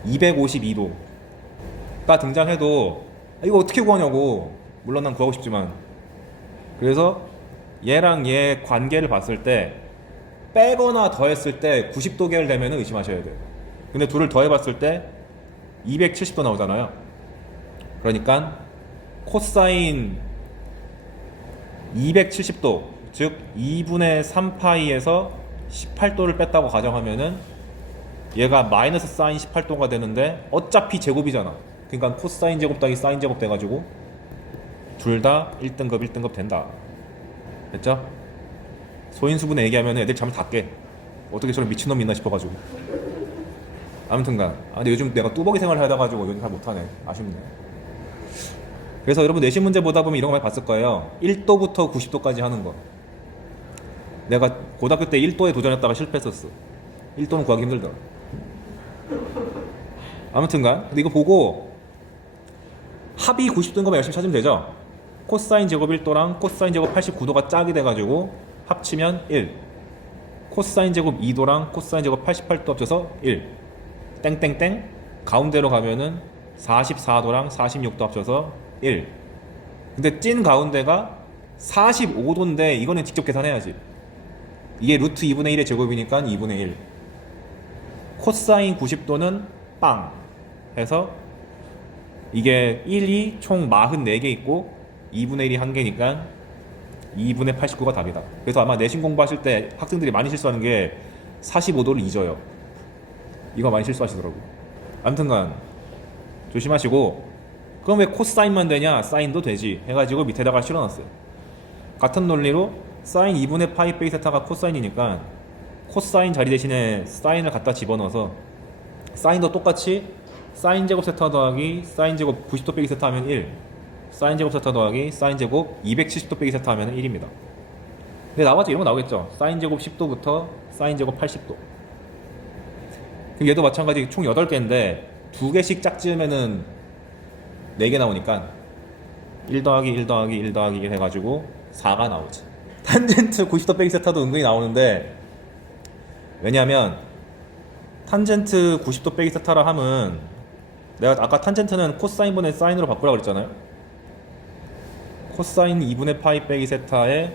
252도가 등장해도 이거 어떻게 구하냐고. 물론 난 구하고 싶지만. 그래서 얘랑 얘 관계를 봤을 때 빼거나 더했을 때 90도 계열되면 의심하셔야 돼요. 근데 둘을 더해봤을 때 270도 나오잖아요. 그러니까 코사인 270도, 즉 2분의 3파이에서 18도를 뺐다고 가정하면은 얘가 마이너스 사인 18도가 되는데 어차피 제곱이잖아. 그러니까 코사인 제곱 더하기 사인 제곱 돼가지고 둘 다 1등급 1등급 된다. 됐죠? 소인수분해 얘기하면 애들 잠을 다 깨. 어떻게 저런 미친놈이 있나 싶어가지고. 아무튼간 근데 요즘 내가 뚜벅이 생활을 하다 가지고 요즘 잘 못하네. 아쉽네. 그래서 여러분 내신 문제 보다 보면 이런 거 많이 봤을 거예요. 1도부터 90도까지 하는 거. 내가 고등학교 때 1도에 도전했다가 실패했었어. 1도는 구하기 힘들더라. 아무튼간 근데 이거 보고 합이 90도인 거만 열심히 찾으면 되죠. 코사인 제곱 1도랑 코사인 제곱 89도가 짝이 돼가지고 합치면 1. 코사인 제곱 2도랑 코사인 제곱 88도 합쳐서 1. 땡땡땡. 가운데로 가면은 44도랑 46도 합쳐서 1. 근데 찐 가운데가 45도인데 이거는 직접 계산해야지. 이게 루트 2분의 1의 제곱이니까 2분의 1. 코사인 90도는 빵 해서 이게 1이 총 44개 있고 2분의 1이 1개니까 2분의 89가 답이다. 그래서 아마 내신 공부하실 때 학생들이 많이 실수하는 게 45도를 잊어요. 이거 많이 실수하시더라고. 아무튼간 조심하시고, 그럼 왜 코사인만 되냐? 사인도 되지 해가지고 밑에다가 실어놨어요. 같은 논리로 사인 2분의 파이 빼기 세타가 코사인이니까 코사인 자리 대신에 사인을 갖다 집어넣어서 사인도 똑같이 사인 제곱 세타 더하기 사인 제곱 90도 빼기 세타 하면 1, 사인 제곱 세타 더하기 사인 제곱 270도 빼기 세타 하면 1입니다. 근데 나와서 이런 거 나오겠죠. 사인 제곱 10도부터 사인 제곱 80도. 그럼 얘도 마찬가지 총 8개인데 2개씩 짝지으면은 4개 나오니까 1 더하기 1 더하기 1 더하기 1 해가지고 4가 나오지. 탄젠트 90도 빼기 세타도 은근히 나오는데, 왜냐면 탄젠트 90도 빼기 세타라 하면 내가 아까 탄젠트는 코사인분의 사인으로 바꾸라고 그랬잖아요. 코사인 2분의 파이 빼기 세타에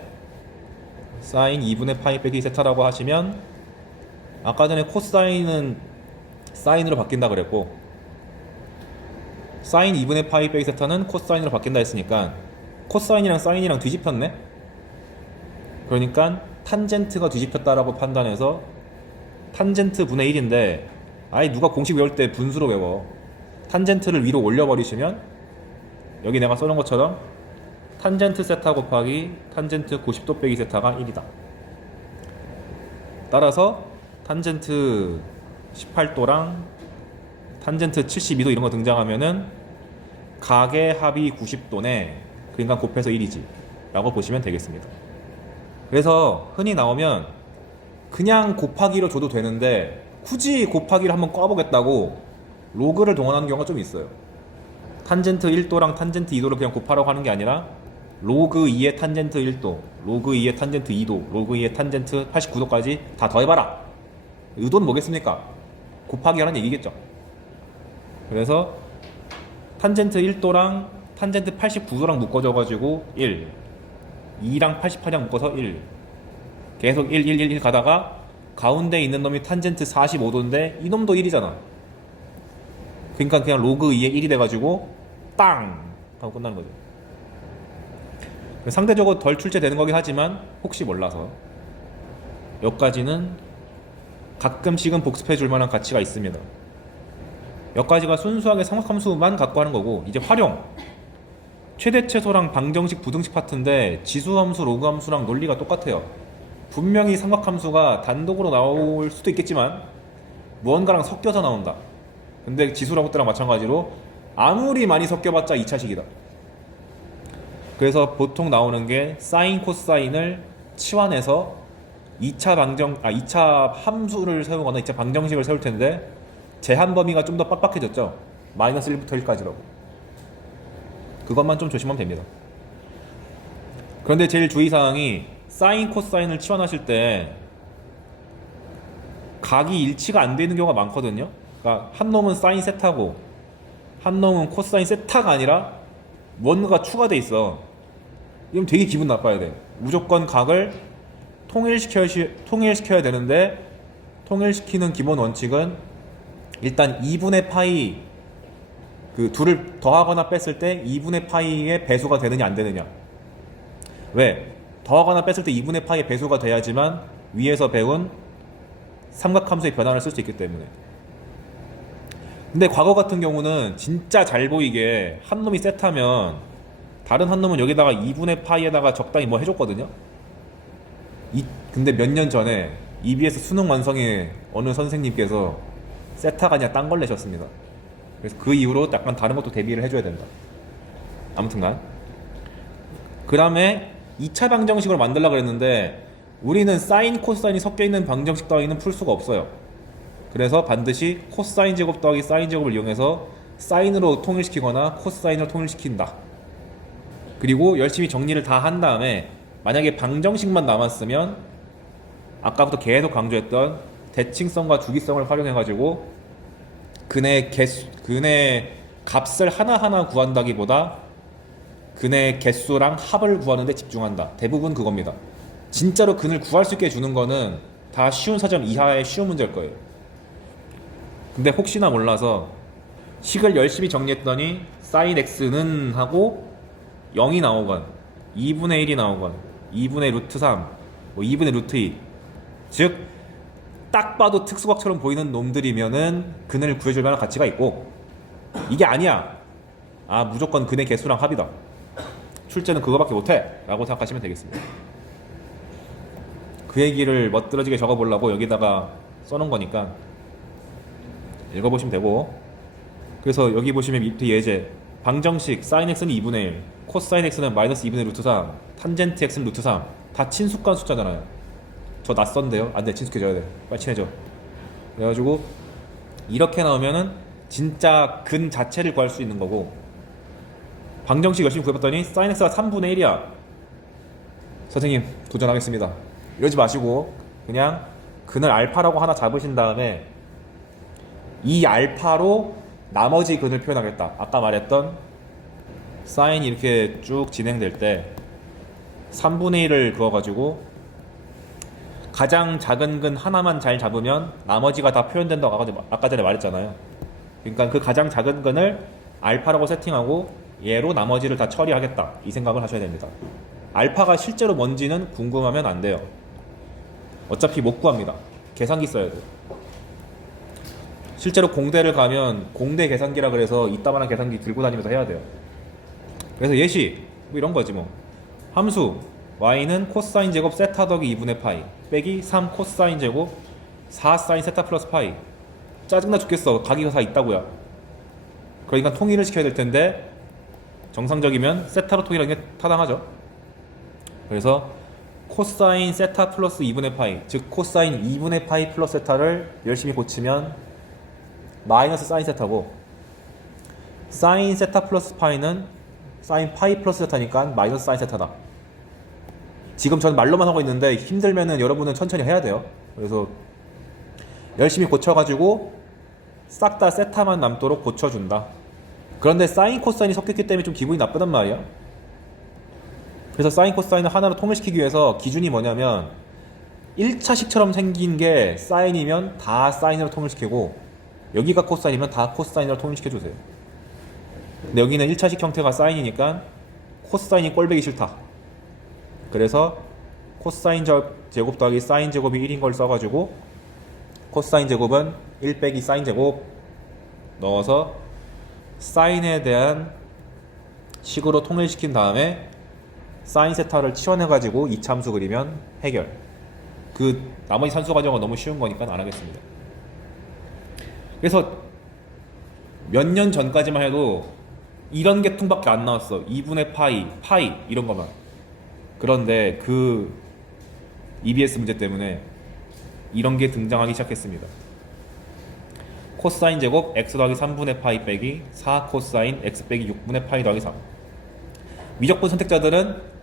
사인 2분의 파이 빼기 세타라고 하시면 아까 전에 코사인은 사인으로 바뀐다 그랬고, 사인 2분의 파이 빼기 세타는 코사인으로 바뀐다 했으니까 코사인이랑 사인이랑 뒤집혔네. 그러니까 탄젠트가 뒤집혔다라고 판단해서 탄젠트 분의 1인데, 아니 누가 공식 외울 때 분수로 외워. 탄젠트를 위로 올려버리시면 여기 내가 써놓은 것처럼 탄젠트 세타 곱하기 탄젠트 90도 빼기 세타가 1이다. 따라서 탄젠트 18도랑 탄젠트 72도 이런 거 등장하면은 각의 합이 90도네, 그러니까 곱해서 1이지 라고 보시면 되겠습니다. 그래서 흔히 나오면 그냥 곱하기로 줘도 되는데 굳이 곱하기를 한번 꽈보겠다고 로그를 동원하는 경우가 좀 있어요. 탄젠트 1도랑 탄젠트 2도를 그냥 곱하라고 하는 게 아니라 로그 2의 탄젠트 1도, 로그 2의 탄젠트 2도, 로그 2의 탄젠트 89도까지 다 더해봐라. 의도는 뭐겠습니까? 곱하기 하는 얘기겠죠. 그래서 탄젠트 1도랑 탄젠트 89도랑 묶어줘가지고 1, 2랑 88이랑 묶어서 1, 계속 1, 1, 1, 1 가다가 가운데 있는 놈이 탄젠트 45도인데 이 놈도 1이잖아. 그러니까 그냥 로그 2의 1이 돼가지고 땅! 하고 끝나는 거죠. 상대적으로 덜 출제되는 거긴 하지만 혹시 몰라서 여기까지는 가끔씩은 복습해 줄 만한 가치가 있습니다. 여기까지가 순수하게 삼각함수만 갖고 하는 거고, 이제 활용! 최대 최소랑 방정식 부등식 파트인데 지수함수 로그함수랑 논리가 똑같아요. 분명히 삼각함수가 단독으로 나올 수도 있겠지만 무언가랑 섞여서 나온다. 근데 지수라고 때랑 마찬가지로 아무리 많이 섞여봤자 2차식이다. 그래서 보통 나오는 게 사인 코사인을 치환해서 2차 함수를 세우거나 2차 방정식을 세울 텐데 제한 범위가 좀 더 빡빡해졌죠. 마이너스 1부터 1까지라고. 그것만 좀 조심하면 됩니다. 그런데 제일 주의사항이 사인 코사인을 치환하실 때 각이 일치가 안 되는 경우가 많거든요. 그러니까 한 놈은 사인 세타고 한 놈은 코사인 세타가 아니라 뭔가가 추가돼 있어. 이러면 되게 기분 나빠야 돼. 무조건 각을 통일시켜야 되는데, 통일시키는 기본 원칙은 일단 2분의 파이, 그 둘을 더하거나 뺐을 때 2분의 파이의 배수가 되느냐 안 되느냐. 왜? 더하거나 뺐을 때 2분의 파이의 배수가 돼야지만 위에서 배운 삼각함수의 변화를 쓸 수 있기 때문에. 근데 과거 같은 경우는 진짜 잘 보이게 한 놈이 세타면 다른 한 놈은 여기다가 2분의 파이에다가 적당히 뭐 해줬거든요. 근데 몇 년 전에 EBS 수능 완성에 어느 선생님께서 세타가 아니라 딴 걸 내셨습니다. 그래서 그 이후로 약간 다른 것도 대비를 해줘야 된다. 아무튼간 그 다음에 2차 방정식으로 만들려고 그랬는데 우리는 사인 코사인이 섞여있는 방정식 따위는 풀 수가 없어요. 그래서 반드시 코사인 제곱 더하기 사인 제곱을 이용해서 사인으로 통일시키거나 코사인으로 통일시킨다. 그리고 열심히 정리를 다 한 다음에 만약에 방정식만 남았으면 아까부터 계속 강조했던 대칭성과 주기성을 활용해가지고 근의 값을 하나하나 구한다기보다 근의 개수랑 합을 구하는 데 집중한다. 대부분 그겁니다. 진짜로 근을 구할 수 있게 주는 거는 다 쉬운 4점 이하의 쉬운 문제일 거예요. 근데 혹시나 몰라서 식을 열심히 정리했더니 sin x는 하고 0이 나오건 2분의 1이 나오건 2분의 루트 3 뭐 2분의 루트 2, 즉 딱 봐도 특수각처럼 보이는 놈들이면은 근을 구해줄 만한 가치가 있고, 이게 아니야, 아 무조건 근의 개수랑 합이다, 출제는 그거밖에 못해 라고 생각하시면 되겠습니다. 그 얘기를 멋들어지게 적어보려고 여기다가 써놓은 거니까 읽어보시면 되고, 그래서 여기 보시면 밑에 예제 방정식 sin x는 2분의 1, 코사인 x는 마이너스 2분의 루트 3, 탄젠트 x는 루트 3, 다 친숙한 숫자잖아요. 저 낯선데요? 안돼, 친숙해져야 돼. 빨리 친해져. 그래가지고 이렇게 나오면은 진짜 근 자체를 구할 수 있는 거고, 방정식 열심히 구해봤더니 sin x가 3분의 1이야. 선생님 도전하겠습니다 이러지 마시고 그냥 근을 알파라고 하나 잡으신 다음에 이 알파로 나머지 근을 표현하겠다. 아까 말했던 사인이 이렇게 쭉 진행될 때 3분의 1을 그어가지고 가장 작은 근 하나만 잘 잡으면 나머지가 다 표현된다고 아까 전에 말했잖아요. 그러니까 그 가장 작은 근을 알파라고 세팅하고 얘로 나머지를 다 처리하겠다, 이 생각을 하셔야 됩니다. 알파가 실제로 뭔지는 궁금하면 안 돼요. 어차피 못 구합니다. 계산기 써야 돼요. 실제로 공대를 가면 공대 계산기라 그래서 이따만한 계산기 들고 다니면서 해야 돼요. 그래서 예시 뭐 이런 거지 뭐. 함수 y는 코사인 제곱 세타 더하기 2분의 파이 빼기 3 코사인 제곱 4 사인 세타 플러스 파이. 짜증나 죽겠어. 가기가 다 있다고요. 그러니까 통일을 시켜야 될 텐데 정상적이면 세타로 통일하는 게 타당하죠. 그래서 코사인 세타 플러스 2분의 파이, 즉 코사인 2분의 파이 플러스 세타를 열심히 고치면 마이너스 사인 세타고, 사인 세타 플러스 파이는 사인 파이 플러스 세타니까 마이너스 사인 세타다. 지금 저는 말로만 하고 있는데 힘들면은 여러분은 천천히 해야 돼요. 그래서 열심히 고쳐가지고 싹 다 세타만 남도록 고쳐준다. 그런데 사인 코사인이 섞였기 때문에 좀 기분이 나쁘단 말이야. 그래서 사인 코사인을 하나로 통일시키기 위해서 기준이 뭐냐면 1차식처럼 생긴 게 사인이면 다 사인으로 통일시키고, 여기가 코사인이면 다 코사인으로 통일시켜주세요. 근데 여기는 1차식 형태가 사인이니까 코사인이 꼴보기 싫다. 그래서 코사인 제곱 더하기 사인 제곱이 1인 걸 써가지고 코사인 제곱은 1 빼기 사인 제곱 넣어서 사인에 대한 식으로 통일시킨 다음에 사인 세타를 치워내가지고 이차함수 그리면 해결. 그 나머지 산수 과정은 너무 쉬운 거니까 안 하겠습니다. 그래서 몇 년 전까지만 해도 이런 계통밖에 안 나왔어. 2분의 파이 이런 것만. 그런데 그 EBS 문제 때문에 이런 게 등장하기 시작했습니다. 코사인 제곱 x 더하기 3분의 파이 빼기 4 코사인 x 빼기 6분의 파이 더하기 3. 미적분 선택자들은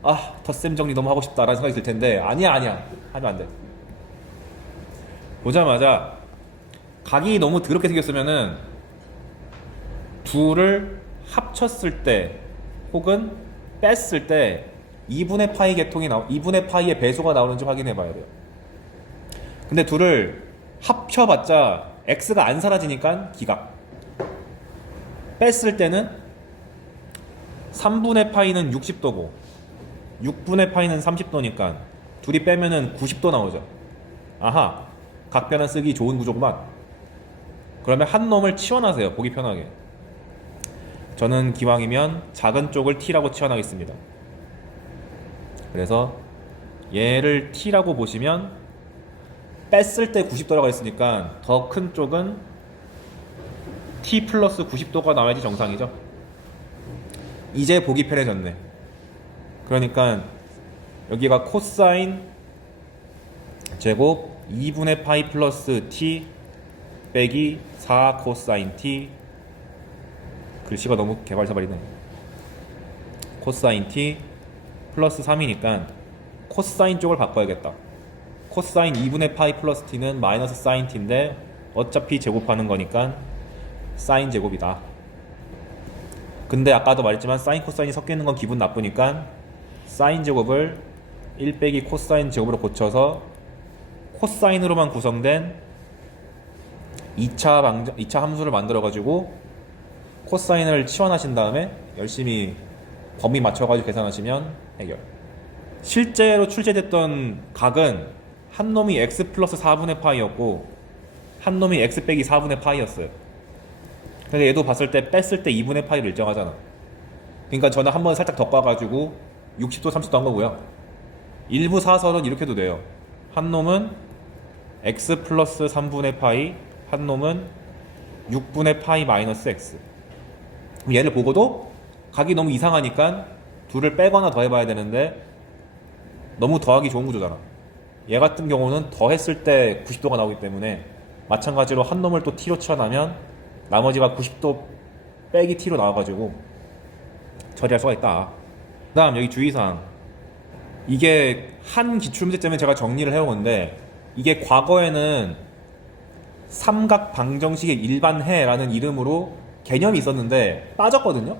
덧셈 정리 너무 하고 싶다라는 생각이 들 텐데 아니야 하면 안 돼. 보자마자 각이 너무 더럽게 생겼으면은 둘을 합쳤을 때 혹은 뺐을 때 2분의 파이 계통이 2분의 파이의 배수가 나오는지 확인해 봐야 돼요. 근데 둘을 합쳐봤자 x가 안 사라지니까 기각. 뺐을 때는 3분의 파이는 60도고 6분의 파이는 30도니까 둘이 빼면은 90도 나오죠. 아하, 각변환 쓰기 좋은 구조구만. 그러면 한 놈을 치워놔세요. 보기 편하게. 저는 기왕이면 작은 쪽을 t라고 치워나겠습니다. 그래서 얘를 t라고 보시면 뺐을 때 90도라고 했으니까 더 큰 쪽은 t 플러스 90도가 나와야지 정상이죠. 이제 보기 편해졌네. 그러니까 여기가 코사인 제곱 2분의 파이 플러스 t 빼기 4 코사인 t. 글씨가 너무 개발사발이네. 코사인 t 플러스 3이니까 코사인 쪽을 바꿔야겠다. 코사인 2분의 파이 플러스 t는 마이너스 사인 t인데 어차피 제곱하는 거니까 사인 제곱이다. 근데 아까도 말했지만 사인 코사인이 섞여 있는 건 기분 나쁘니까 사인 제곱을 1 빼기 코사인 제곱으로 고쳐서 코사인으로만 구성된 2차 함수를 만들어 가지고 코사인을 치환하신 다음에 열심히 범위 맞춰가지고 계산하시면 해결. 실제로 출제됐던 각은 한 놈이 x 플러스 4분의 파이였고 한 놈이 x 빼기 4분의 파이였어요. 근데 얘도 봤을 때 뺐을 때 2분의 파이를 일정하잖아. 그러니까 저는 한 번 살짝 더 까가지고 60도 30도 한 거고요. 일부 사설은 이렇게 해도 돼요. 한 놈은 x 플러스 3분의 파이, 한 놈은 6분의 파이 마이너스 x. 얘를 보고도 각이 너무 이상하니까 둘을 빼거나 더해봐야 되는데 너무 더하기 좋은 구조잖아. 얘 같은 경우는 더했을 때 90도가 나오기 때문에 마찬가지로 한 놈을 또 t로 치환하면 나머지가 90도 빼기 t로 나와가지고 처리할 수가 있다. 그 다음 여기 주의사항. 이게 한 기출문제 때문에 제가 정리를 해온 건데 이게 과거에는 삼각 방정식의 일반해라는 이름으로 개념이 있었는데 빠졌거든요.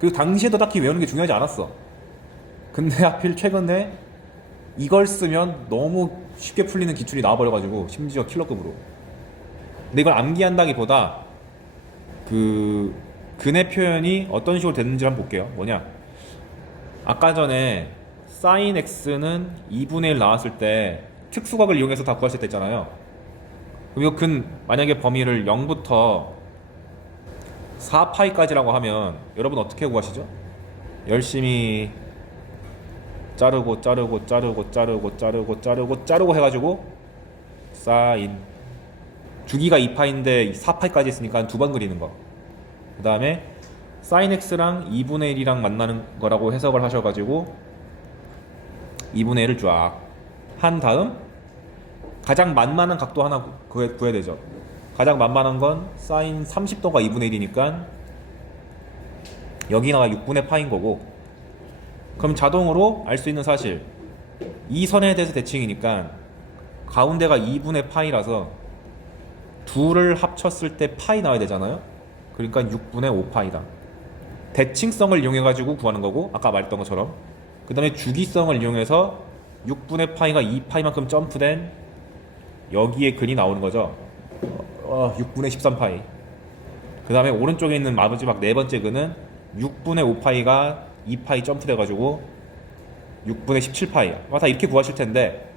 그리고 당시에도 딱히 외우는 게 중요하지 않았어. 근데 하필 최근에 이걸 쓰면 너무 쉽게 풀리는 기출이 나와버려가지고 심지어 킬러급으로. 근데 이걸 암기한다기보다 그 근의 표현이 어떤 식으로 됐는지 한번 볼게요. 뭐냐, 아까 전에 sin x는 2분의 1 나왔을 때 특수각을 이용해서 다 구할 수 있다 했잖아요. 그럼 이거 근 만약에 범위를 0부터 4파이까지라고 하면 여러분 어떻게 구하시죠? 열심히 자르고 자르고 자르고 자르고 자르고 자르고 자르고 해가지고 sin 주기가 2파인데 4파이까지 있으니까 두 번 그리는 거. 그 다음에 sin x랑 2분의 1이랑 만나는 거라고 해석을 하셔가지고 2분의 1을 쫙 한 다음 가장 만만한 각도 하나 구해야 되죠. 가장 만만한 건 sin 30도가 2분의 1이니까 여기가 6분의 파인 거고, 그럼 자동으로 알 수 있는 사실, 이 선에 대해서 대칭이니까 가운데가 2분의 파이라서 둘을 합쳤을 때 파이 나와야 되잖아요. 그러니까 6분의 5파이다. 대칭성을 이용해 가지고 구하는 거고, 아까 말했던 것처럼. 그 다음에 주기성을 이용해서 6분의 파이가 2파이만큼 점프된 여기에 근이 나오는 거죠. 6분의 13파이. 그 다음에 오른쪽에 있는 마지막 네 번째 근은 6분의 5파이가 2파이 점프돼 가지고 6분의 17파이. 다 이렇게 구하실 텐데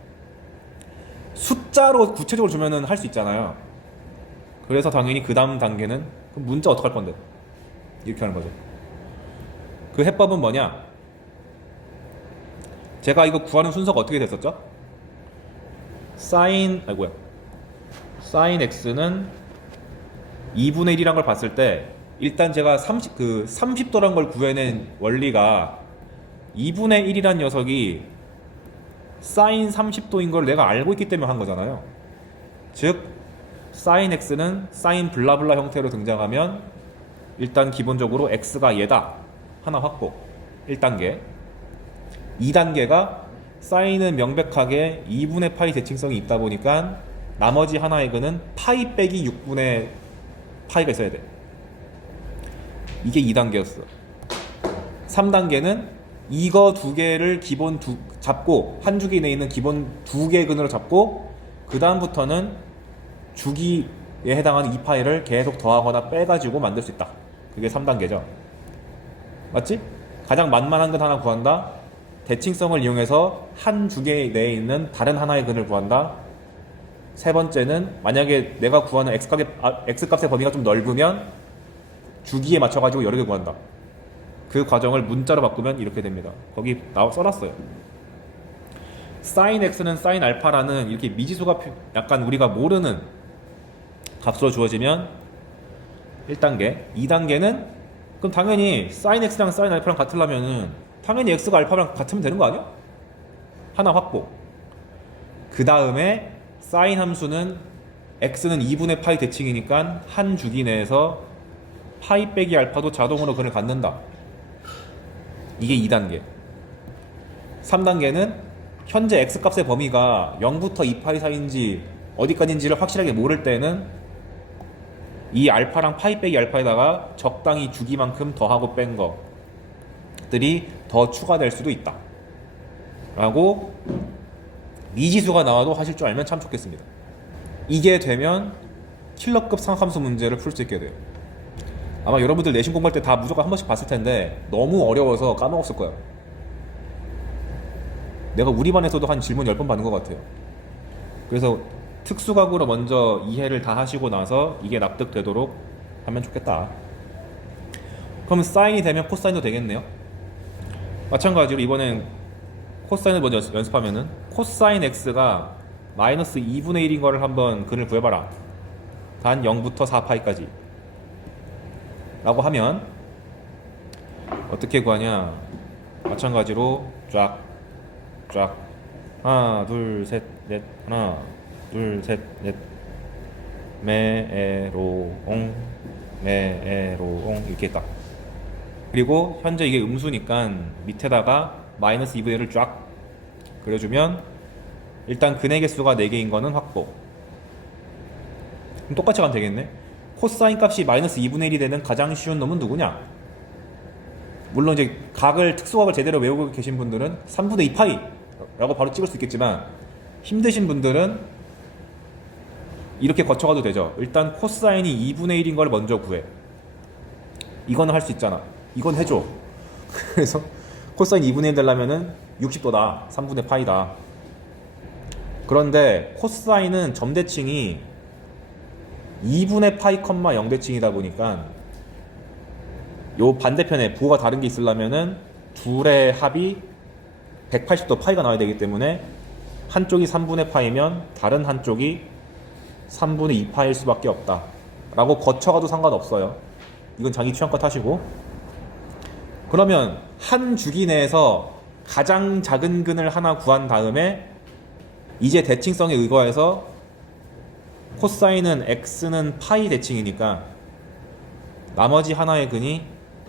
숫자로 구체적으로 주면은 할 수 있잖아요. 그래서 당연히 그 다음 단계는 그럼 문자 어떡할 건데? 이렇게 하는 거죠. 그 해법은 뭐냐? 제가 이거 구하는 순서가 어떻게 됐었죠? sin x는 2분의 1이란 걸 봤을 때 일단 제가 30도란 걸 구해낸 원리가 2분의 1이란 녀석이 sin 30도인 걸 내가 알고 있기 때문에 한 거잖아요. 즉 sin x는 sin 블라블라 형태로 등장하면 일단 기본적으로 x가 얘다 하나 확보 1단계. 2단계가 sin은 명백하게 2분의 파이 대칭성이 있다 보니까 나머지 하나의 근은 파이 빼기 6분의 파이가 있어야 돼. 이게 2단계였어. 3단계는 이거 두 개를 기본 잡고 한 주기 내에 있는 기본 두 개 근으로 잡고 그 다음부터는 주기에 해당하는 2파이를 계속 더하거나 빼가지고 만들 수 있다. 그게 3단계죠. 맞지? 가장 만만한 근 하나 구한다. 대칭성을 이용해서 한 주기 내에 있는 다른 하나의 근을 구한다. 세 번째는 만약에 내가 구하는 x값의 범위가 좀 넓으면 주기에 맞춰가지고 여러 개 구한다. 그 과정을 문자로 바꾸면 이렇게 됩니다. 거기 써놨어요. sin x는 sin 알파라는 이렇게 미지수가 약간 우리가 모르는 값으로 주어지면 1단계. 2단계는 그럼 당연히 sin x랑 sin 알파랑 같으려면은 당연히 x가 알파랑 같으면 되는 거 아니야? 하나 확보. 그 다음에 sin 함수는 x는 2분의 파이 대칭이니까 한 주기 내에서 파이 빼기 알파도 자동으로 근을 갖는다. 이게 2단계. 3단계는 현재 x값의 범위가 0부터 2파이 사이인지 어디까지인지를 확실하게 모를 때는 이 알파랑 파이 빼기 알파에다가 적당히 주기만큼 더하고 뺀 것들이 더 추가될 수도 있다 라고 미지수가 나와도 하실 줄 알면 참 좋겠습니다. 이게 되면 킬러급 상함수 문제를 풀 수 있게 돼요. 아마 여러분들 내신 공부할 때 다 무조건 한 번씩 봤을 텐데 너무 어려워서 까먹었을 거예요. 내가 우리 반에서도 한 질문 10번 받는 것 같아요. 그래서 특수각으로 먼저 이해를 다 하시고 나서 이게 납득되도록 하면 좋겠다. 그럼 사인이 되면 코사인도 되겠네요. 마찬가지로 이번엔 코사인을 먼저 연습하면은 코사인 x가 마이너스 2분의 1인 거를 한번 근을 구해봐라. 단 0부터 4파이까지 라고 하면 어떻게 구하냐. 마찬가지로 쫙 하나 둘 셋 넷 하나 둘 셋 넷 메에로옹 이렇게 딱. 그리고 현재 이게 음수니까 밑에다가 마이너스 2분의 1을 쫙 그려주면 일단 근의 개수가 4개인 거는 확보. 그럼 똑같이 가면 되겠네. 코사인 값이 마이너스 2분의 1이 되는 가장 쉬운 놈은 누구냐? 물론 이제 특수각을 제대로 외우고 계신 분들은 3분의 2파이 라고 바로 찍을 수 있겠지만 힘드신 분들은 이렇게 거쳐가도 되죠. 일단 코사인이 2분의 1인 걸 먼저 구해. 이거는 할 수 있잖아. 이건 해줘. 그래서 코사인 2분의 1 되려면은 60도다. 3분의 파이다. 그런데 코사인은 점대칭이 2분의 파이, 0대칭이다 보니까 요 반대편에 부호가 다른 게 있으려면은 둘의 합이 180도 파이가 나와야 되기 때문에 한쪽이 3분의 파이면 다른 한쪽이 3분의 2파일 수밖에 없다 라고 거쳐가도 상관없어요. 이건 자기 취향껏 하시고, 그러면 한 주기 내에서 가장 작은 근을 하나 구한 다음에 이제 대칭성에 의거해서 코사인은 x는 파이 대칭이니까 나머지 하나의 근이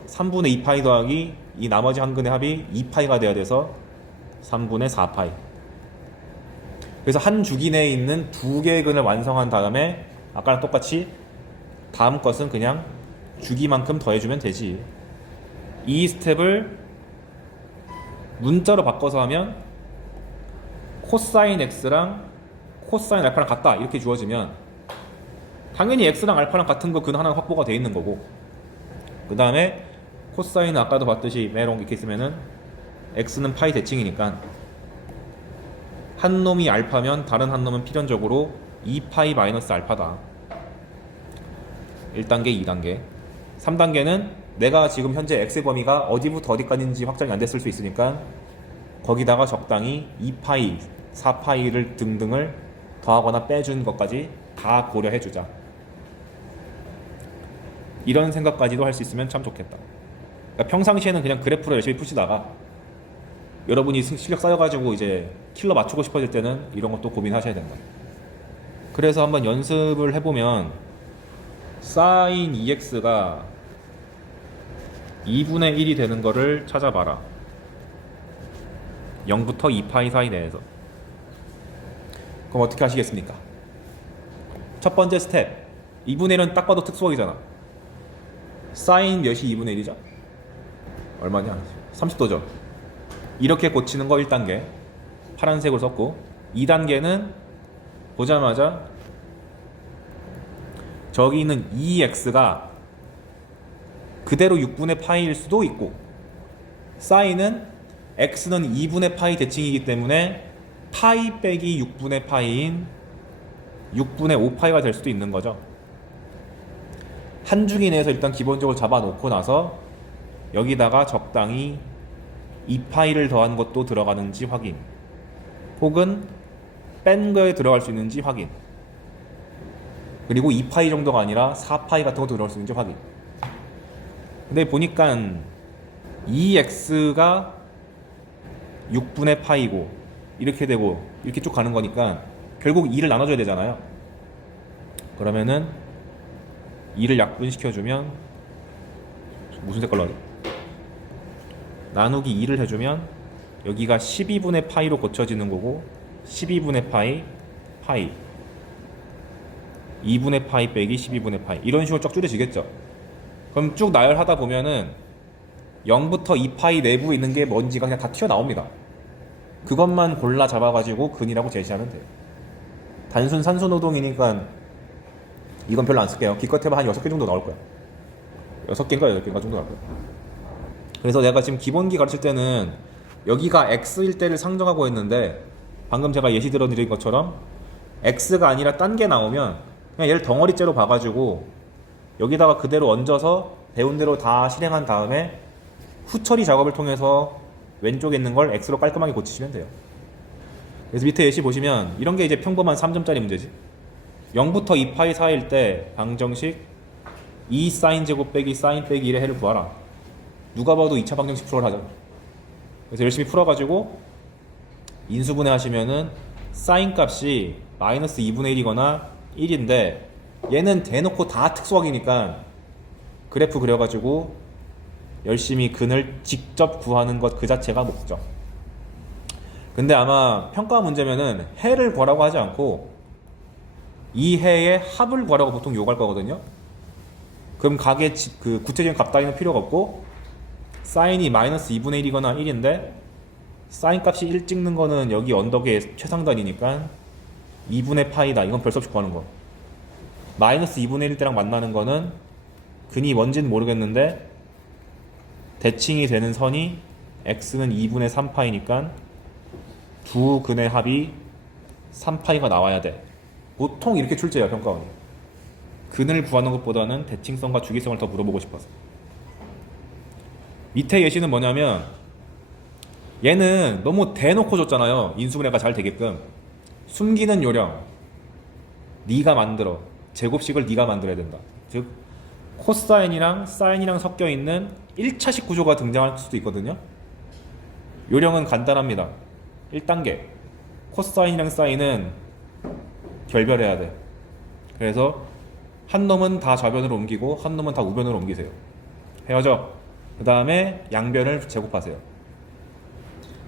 3분의 2파이 더하기 이 나머지 한 근의 합이 2파이가 돼야 돼서 3분의 4파이. 그래서 한 주기 내에 있는 두 개의 근을 완성한 다음에 아까랑 똑같이 다음 것은 그냥 주기만큼 더해주면 되지. 이 스텝을 문자로 바꿔서 하면 코사인 x랑 코사인 알파랑 같다 이렇게 주어지면 당연히 x랑 알파랑 같은 거 근 하나가 확보가 돼 있는 거고, 그 다음에 코사인은 아까도 봤듯이 메롱 이렇게 있으면은 x는 파이 대칭이니까 한 놈이 알파면 다른 한 놈은 필연적으로 2파이 마이너스 알파다. 1단계, 2단계. 3단계는 내가 지금 현재 x의 범위가 어디부터 어디까지인지 확정이 안 됐을 수 있으니까 거기다가 적당히 2파이, 4파이를 등등을 더하거나 빼준 것까지 다 고려해주자. 이런 생각까지도 할 수 있으면 참 좋겠다. 그러니까 평상시에는 그냥 그래프로 열심히 푸시다가 여러분이 실력 쌓여가지고 이제 킬러 맞추고 싶어질 때는 이런 것도 고민하셔야 된다. 그래서 한번 연습을 해보면 sin 2x가 2분의 1이 되는 거를 찾아봐라. 0부터 2파이 사이 내에서. 그럼 어떻게 하시겠습니까? 첫 번째 스텝, 2분의 1은 딱 봐도 특수각이잖아. sin 몇이 2분의 1이죠? 얼마냐? 30도죠. 이렇게 고치는 거 1단계 파란색으로 썼고, 2단계는 보자마자 저기 있는 2x가 그대로 6분의 파이일 수도 있고, 사인은 x는 2분의 파이 대칭이기 때문에 파이 빼기 6분의 파이인 6분의 5파이가 될 수도 있는 거죠. 한 주기 내에서 일단 기본적으로 잡아놓고 나서 여기다가 적당히 2파이를 더한 것도 들어가는지 확인, 혹은 뺀 거에 들어갈 수 있는지 확인, 그리고 2파이 정도가 아니라 4파이 같은 것도 들어갈 수 있는지 확인. 근데 보니까 2x가 6분의 파이고 이렇게 되고 이렇게 쭉 가는 거니까 결국 2를 나눠줘야 되잖아요. 그러면은 2를 약분시켜주면 무슨 색깔로 하죠? 나누기 2를 해주면 여기가 12분의 파이로 고쳐지는 거고, 12분의 파이, 파이 2분의 파이 빼기 12분의 파이 이런 식으로 쫙 줄여지겠죠. 그럼 쭉 나열하다 보면은 0부터 2파이 내부에 있는 게 뭔지가 그냥 다 튀어나옵니다. 그것만 골라 잡아가지고 근이라고 제시하면 돼요. 단순 산수노동이니까 이건 별로 안 쓸게요. 기껏 해봐 한 6개 정도 나올 거야. 6개인가 8개인가 정도 나올 거야. 그래서 내가 지금 기본기 가르칠 때는 여기가 x일 때를 상정하고 있는데, 방금 제가 예시 들어드린 것처럼 x가 아니라 딴 게 나오면 그냥 얘를 덩어리째로 봐가지고 여기다가 그대로 얹어서 배운 대로 다 실행한 다음에 후처리 작업을 통해서 왼쪽에 있는 걸 x로 깔끔하게 고치시면 돼요. 그래서 밑에 예시 보시면 이런 게 이제 평범한 3점짜리 문제지. 0부터 2파이 사이일 때 방정식 2 사인 제곱 빼기 사인 빼기 1의 해를 구하라. 누가 봐도 2차 방정식 풀어를 하잖아. 그래서 열심히 풀어가지고 인수분해 하시면은 사인 값이 마이너스 2분의 1이거나 1인데 얘는 대놓고 다 특수각이니까 그래프 그려가지고 열심히 근을 직접 구하는 것 그 자체가 목적. 근데 아마 평가 문제면은 해를 구하라고 하지 않고 이 해의 합을 구하라고 보통 요구할 거거든요. 그럼 각의 구체적인 값 따위는 필요가 없고 사인이 마이너스 2분의 1이거나 1인데 사인 값이 1 찍는 거는 여기 언덕의 최상단이니까 2분의 파이다. 이건 별 수 없이 구하는 거. 마이너스 2분의 1 때랑 만나는 거는 근이 뭔지는 모르겠는데 대칭이 되는 선이 x는 2분의 3파이니까 두 근의 합이 3파이가 나와야 돼. 보통 이렇게 출제해요, 평가원이. 근을 구하는 것보다는 대칭성과 주기성을 더 물어보고 싶어서. 밑에 예시는 뭐냐면 얘는 너무 대놓고 줬잖아요. 인수분해가 잘 되게끔. 숨기는 요령 네가 만들어. 제곱식을 네가 만들어야 된다. 즉 코사인이랑 사인이랑 섞여 있는 1차식 구조가 등장할 수도 있거든요. 요령은 간단합니다. 1단계 코사인이랑 사인은 결별해야 돼. 그래서 한 놈은 다 좌변으로 옮기고 한 놈은 다 우변으로 옮기세요. 헤어져. 그 다음에 양변을 제곱하세요.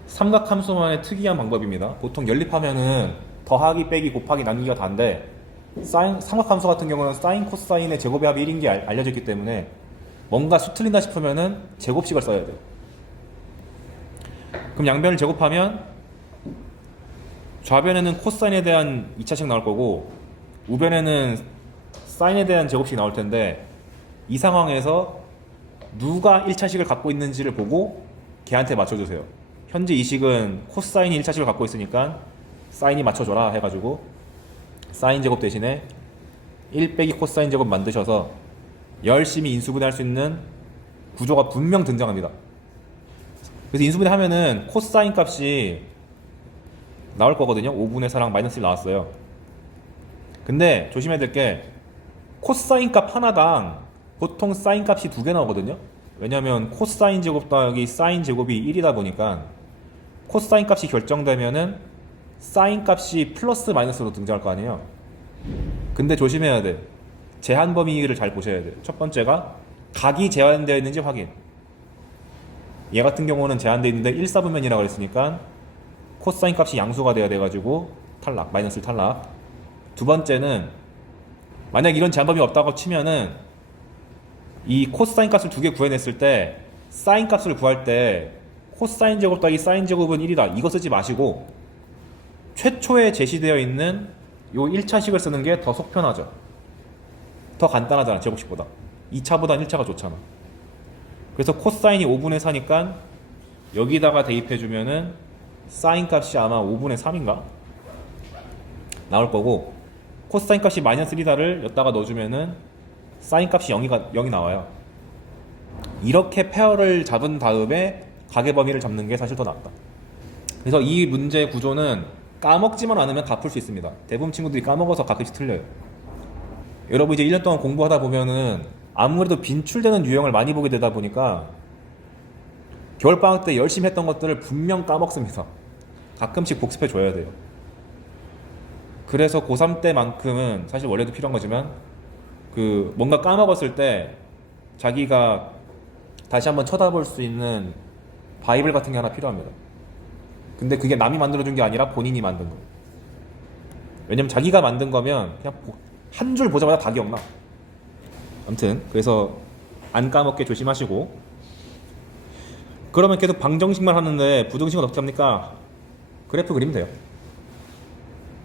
삼각함수만의 특이한 방법입니다. 보통 연립하면은 더하기 빼기 곱하기 나누기가 다인데 삼각함수 같은 경우는 사인 코사인의 제곱의 합이 1인 게 알려져 있기 때문에 뭔가 수틀린다 싶으면은 제곱식을 써야 돼요. 그럼 양변을 제곱하면 좌변에는 코사인에 대한 2차식 나올 거고 우변에는 사인에 대한 제곱식이 나올 텐데 이 상황에서 누가 1차식을 갖고 있는지를 보고 걔한테 맞춰주세요. 현재 이 식은 코사인이 1차식을 갖고 있으니까 사인이 맞춰줘라 해가지고 사인 제곱 대신에 1 빼기 코사인 제곱 만드셔서 열심히 인수분해할 수 있는 구조가 분명 등장합니다. 그래서 인수분해 하면은 코사인 값이 나올 거거든요. 5분의 4랑 마이너스 1 나왔어요. 근데 조심해야 될 게 코사인 값 하나당 보통 사인 값이 2개 나오거든요. 왜냐면 코사인 제곱 더하기 사인 제곱이 1이다 보니까 코사인 값이 결정되면은 사인 값이 플러스 마이너스로 등장할 거 아니에요. 근데 조심해야 돼. 제한 범위를 잘 보셔야 돼요. 첫 번째가 각이 제한되어 있는지 확인. 얘 같은 경우는 제한되어 있는데 1, 4분면이라고 그랬으니까 코사인 값이 양수가 돼야 돼가지고 탈락, 마이너스 탈락. 두 번째는 만약 이런 제한 범위 없다고 치면은 이 코사인 값을 2개 구해냈을 때 사인 값을 구할 때 코사인 제곱 더하기 사인 제곱은 1이다. 이거 쓰지 마시고 최초에 제시되어 있는 요 1차식을 쓰는 게 더 속 편하죠. 더 간단하잖아, 제곱식보다. 2차보단 1차가 좋잖아. 그래서 코사인이 5분의 4니까 여기다가 대입해주면은 사인 값이 아마 5분의 3인가? 나올 거고 코사인 값이 마이너스 1이다를 여기다가 넣어주면은 사인 값이 0이 나와요. 이렇게 페어를 잡은 다음에 각의 범위를 잡는 게 사실 더 낫다. 그래서 이 문제 구조는 까먹지만 않으면 다 풀 수 있습니다. 대부분 친구들이 까먹어서 가끔씩 틀려요. 여러분 이제 1년 동안 공부하다 보면은 아무래도 빈출되는 유형을 많이 보게 되다 보니까 겨울방학 때 열심히 했던 것들을 분명 까먹습니다. 가끔씩 복습해 줘야 돼요. 그래서 고3 때만큼은 사실 원래도 필요한 거지만 그 뭔가 까먹었을 때 자기가 다시 한번 쳐다볼 수 있는 바이블 같은 게 하나 필요합니다. 근데 그게 남이 만들어준 게 아니라 본인이 만든 거. 왜냐면 자기가 만든 거면 그냥 한 줄 보자마자 다 기억나. 아무튼 그래서 안 까먹게 조심하시고. 그러면 계속 방정식만 하는데 부등식은 어떻게 합니까? 그래프 그리면 돼요.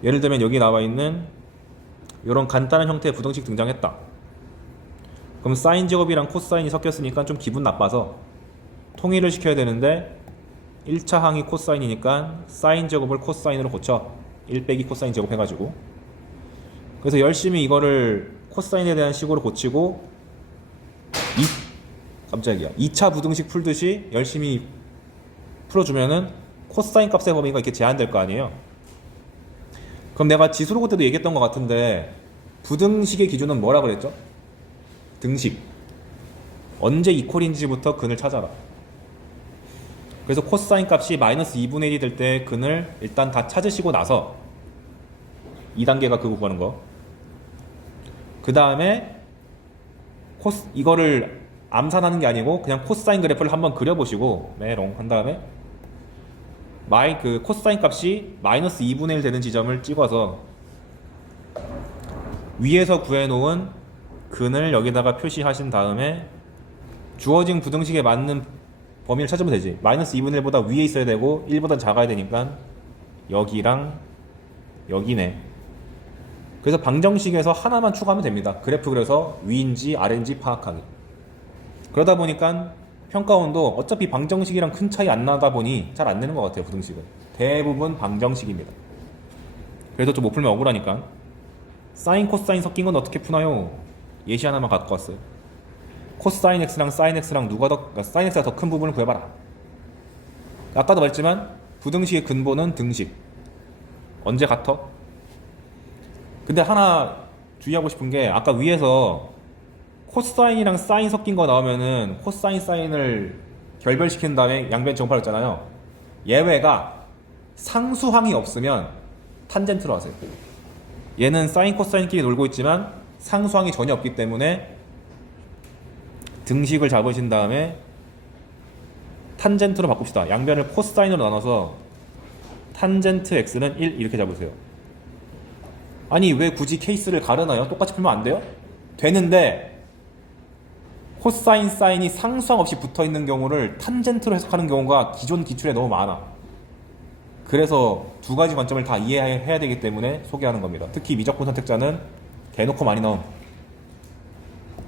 예를 들면 여기 나와 있는 이런 간단한 형태의 부등식 등장했다. 그럼 사인 제곱이랑 코사인이 섞였으니까 좀 기분 나빠서 통일을 시켜야 되는데 1차 항이 코사인이니까 사인 제곱을 코사인으로 고쳐 1 빼기 코사인 제곱 해가지고 그래서 열심히 이거를 코사인에 대한 식으로 고치고 깜짝이야 2차 부등식 풀듯이 열심히 풀어주면은 코사인 값의 범위가 이렇게 제한될 거 아니에요. 그럼 내가 지수로 그때도 얘기했던 것 같은데 부등식의 기준은 뭐라 그랬죠? 등식. 언제 이퀄인지부터 근을 찾아라. 그래서 코사인 값이 마이너스 2분의 1이 될 때 근을 일단 다 찾으시고 나서 2단계가 그거 구하는 거. 그 다음에 이거를 암산하는 게 아니고 그냥 코사인 그래프를 한번 그려보시고 메롱 한 다음에 그 코사인 값이 마이너스 2분의 1 되는 지점을 찍어서 위에서 구해놓은 근을 여기다가 표시하신 다음에 주어진 부등식에 맞는 범위를 찾으면 되지. 마이너스 2분의 1보다 위에 있어야 되고 1보다 작아야 되니까 여기랑 여기네. 그래서 방정식에서 하나만 추가하면 됩니다. 그래프 그려서 위인지 아래인지 파악하기. 그러다 보니까 평가원도 어차피 방정식이랑 큰 차이 안 나다 보니 잘 안 내는 것 같아요. 부등식은 대부분 방정식입니다. 그래서 좀 못 풀면 억울하니까 사인 코사인 섞인 건 어떻게 푸나요? 예시 하나만 갖고 왔어요. 코사인 x랑 사인 x랑 그러니까 사인 x가 더 큰 부분을 구해봐라. 아까도 말했지만 부등식의 근본은 등식. 언제 같아? 근데 하나 주의하고 싶은 게 아까 위에서 코사인이랑 사인 섞인 거 나오면은 코사인 사인을 결별시킨 다음에 양변 정파를 했잖아요. 예외가 상수항이 없으면 탄젠트로 하세요. 얘는 사인 코사인끼리 놀고 있지만 상수항이 전혀 없기 때문에 등식을 잡으신 다음에 탄젠트로 바꿉시다. 양변을 코사인으로 나눠서 탄젠트 x는 1 이렇게 잡으세요. 아니 왜 굳이 케이스를 가르나요? 똑같이 풀면 안 돼요? 되는데 코사인 사인이 상수항 없이 붙어있는 경우를 탄젠트로 해석하는 경우가 기존 기출에 너무 많아. 그래서 두 가지 관점을 다 이해해야 되기 때문에 소개하는 겁니다. 특히 미적분 선택자는 대놓고 많이 나옴.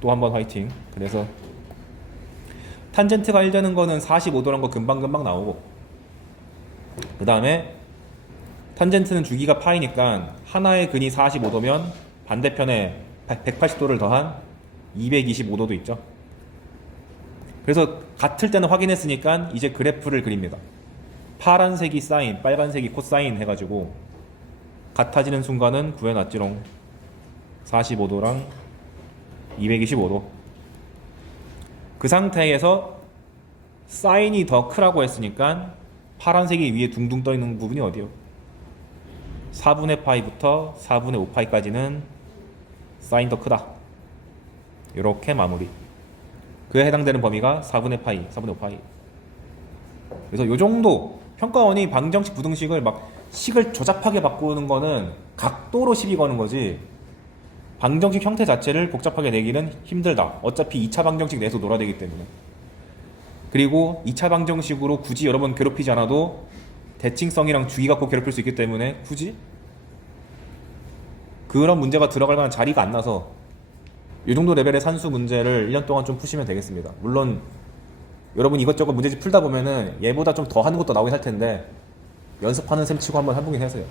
또 한 번 화이팅. 그래서 탄젠트가 1 되는 거는 45도란 거 금방금방 나오고, 그 다음에 탄젠트는 주기가 파이니까 하나의 근이 45도면 반대편에 180도를 더한 225도도 있죠. 그래서 같을 때는 확인했으니까 이제 그래프를 그립니다. 파란색이 사인, 빨간색이 코사인 해가지고 같아지는 순간은 구해놨지롱. 45도랑 225도. 그 상태에서 사인이 더 크라고 했으니까 파란색이 위에 둥둥 떠있는 부분이 어디요? 4분의 파이부터 4분의 5파이까지는 사인 더 크다. 이렇게 마무리. 그에 해당되는 범위가 4분의 파이, 4분의 5파이. 그래서 요 정도 평가원이 방정식 부등식을 막 식을 조잡하게 바꾸는 거는 각도로 시비 거는 거지, 방정식 형태 자체를 복잡하게 내기는 힘들다. 어차피 2차 방정식 내에서 놀아야 되기 때문에. 그리고 2차 방정식으로 굳이 여러 번 괴롭히지 않아도 대칭성이랑 주기 갖고 괴롭힐 수 있기 때문에 굳이 그런 문제가 들어갈 만한 자리가 안 나서 이 정도 레벨의 산수 문제를 1년 동안 좀 푸시면 되겠습니다. 물론 여러분 이것저것 문제집 풀다 보면은 얘보다 좀 더 하는 것도 나오긴 할 텐데 연습하는 셈 치고 한번 해보긴 하세요.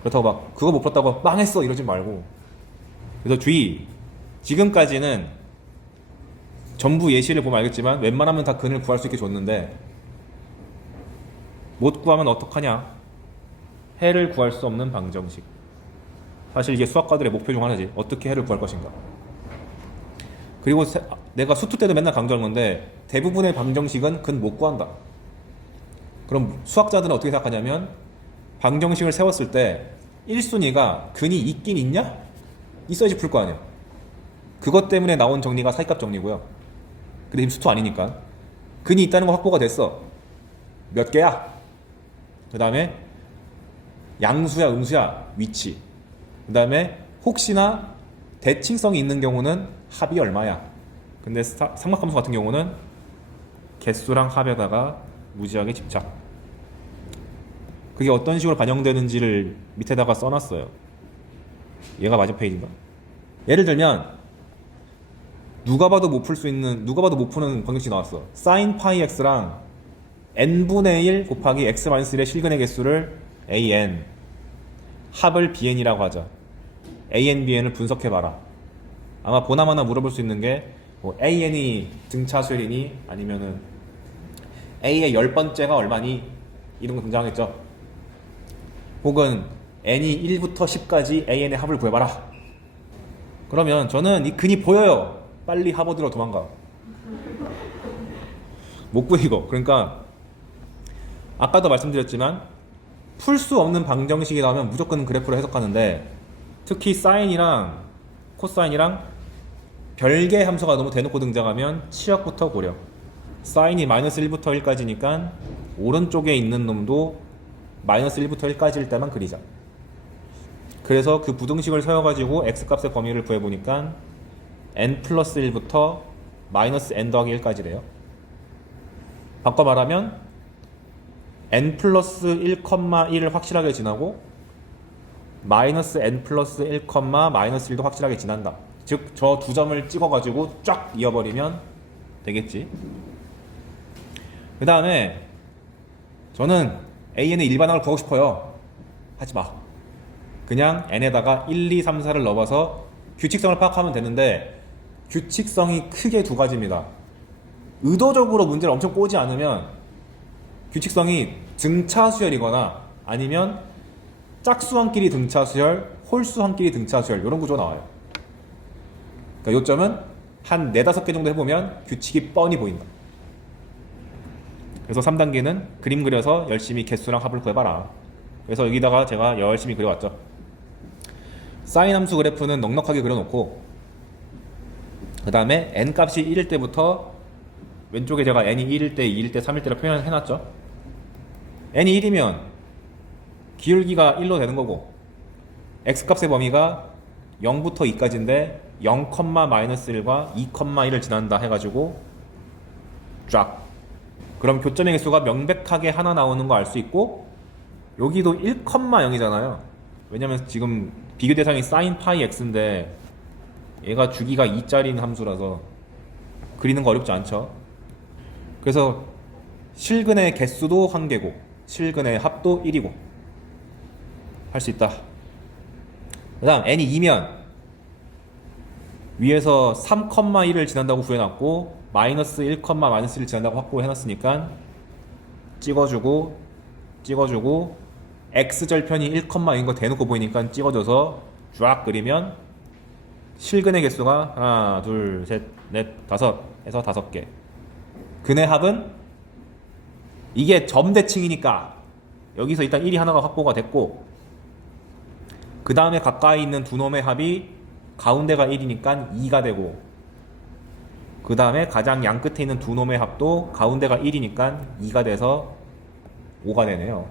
그렇다고 막 그거 못 풀었다고 망했어 이러지 말고. 그래서 주의, 지금까지는 전부 예시를 보면 알겠지만 웬만하면 다 근을 구할 수 있게 줬는데 못 구하면 어떡하냐? 해를 구할 수 없는 방정식. 사실 이게 수학과들의 목표 중 하나지. 어떻게 해를 구할 것인가. 그리고 내가 수투 때도 맨날 강조하는 건데 대부분의 방정식은 근 못 구한다. 그럼 수학자들은 어떻게 생각하냐면 방정식을 세웠을 때 1순위가 근이 있긴 있냐? 있어야지 풀 거 아니야. 그것 때문에 나온 정리가 사이값 정리고요. 근데 지금 수투 아니니까 근이 있다는 거 확보가 됐어. 몇 개야? 그 다음에 양수야 음수야 위치. 그 다음에 혹시나 대칭성이 있는 경우는 합이 얼마야. 근데 삼각함수 같은 경우는 개수랑 합에다가 무지하게 집착. 그게 어떤 식으로 반영되는지를 밑에다가 써놨어요. 얘가 맞은 페이지인가? 예를 들면 누가 봐도 못 푸는 방정식 나왔어. sin 파이 x랑 n분의 1 곱하기 x-1의 실근의 개수를 an, 합을 bn이라고 하자. an, bn을 분석해봐라. 아마 보나마나 물어볼 수 있는 게 뭐 an이 등차수열이니 아니면은 a의 10번째가 얼마니 이런 거 등장하겠죠. 혹은 n이 1부터 10까지 an의 합을 구해봐라. 그러면 저는 이 근이 보여요. 빨리 하버드로 도망가. 못 구해 이거. 그러니까 아까도 말씀드렸지만 풀 수 없는 방정식이 나오면 무조건 그래프로 해석하는데 특히 사인이랑 코사인이랑 별개 함수가 너무 대놓고 등장하면 치역부터 고려. 사인이 마이너스 1부터 1까지니까 오른쪽에 있는 놈도 마이너스 1부터 1까지일 때만 그리자. 그래서 그 부등식을 세워가지고 x값의 범위를 구해보니까 n 플러스 1부터 마이너스 n 더하기 1까지래요. 바꿔 말하면 n 플러스 1,1을 확실하게 지나고 마이너스 n 플러스 1, 마이너스 1도 확실하게 지난다. 즉 저 두 점을 찍어가지고 쫙 이어버리면 되겠지. 그 다음에 저는 AN의 일반항을 구하고 싶어요. 하지마. 그냥 n에다가 1, 2, 3, 4를 넣어서 규칙성을 파악하면 되는데 규칙성이 크게 두 가지입니다. 의도적으로 문제를 엄청 꼬지 않으면 규칙성이 등차수열이거나 아니면 짝수항끼리 등차수열, 홀수항끼리 등차수열 이런 구조가 나와요. 그러니까 요점은 한 4, 5개 정도 해보면 규칙이 뻔히 보인다. 그래서 3단계는 그림 그려서 열심히 개수랑 합을 구해봐라. 그래서 여기다가 제가 열심히 그려왔죠. 사인 함수 그래프는 넉넉하게 그려놓고 그 다음에 n 값이 1일 때부터 왼쪽에 제가 n이 1일 때, 2일 때, 3일 때를 표현해놨죠. n이 1이면 기울기가 1로 되는 거고 x값의 범위가 0부터 2까지인데 0,-1과 2,1을 지난다 해가지고 쫙. 그럼 교점의 개수가 명백하게 하나 나오는 거 알 수 있고 여기도 1,0이잖아요. 왜냐면 지금 비교 대상이 sin 파이 x인데 얘가 주기가 2짜리인 함수라서 그리는 거 어렵지 않죠. 그래서 실근의 개수도 1개고 실근의 합도 1이고 할 수 있다. 그 다음 n이 2면 위에서 3,1을 지난다고 구해놨고 마이너스 1, 마이너스 1을 지난다고 확보해놨으니까 찍어주고 x절편이 1,인 거 대놓고 보이니까 찍어줘서 쫙 그리면 실근의 개수가 하나, 둘, 셋, 넷, 다섯 해서 5개. 근의 합은 이게 점대칭이니까 여기서 일단 1이 하나가 확보가 됐고 그 다음에 가까이 있는 두 놈의 합이 가운데가 1이니까 2가 되고 그 다음에 가장 양 끝에 있는 두 놈의 합도 가운데가 1이니까 2가 돼서 5가 되네요.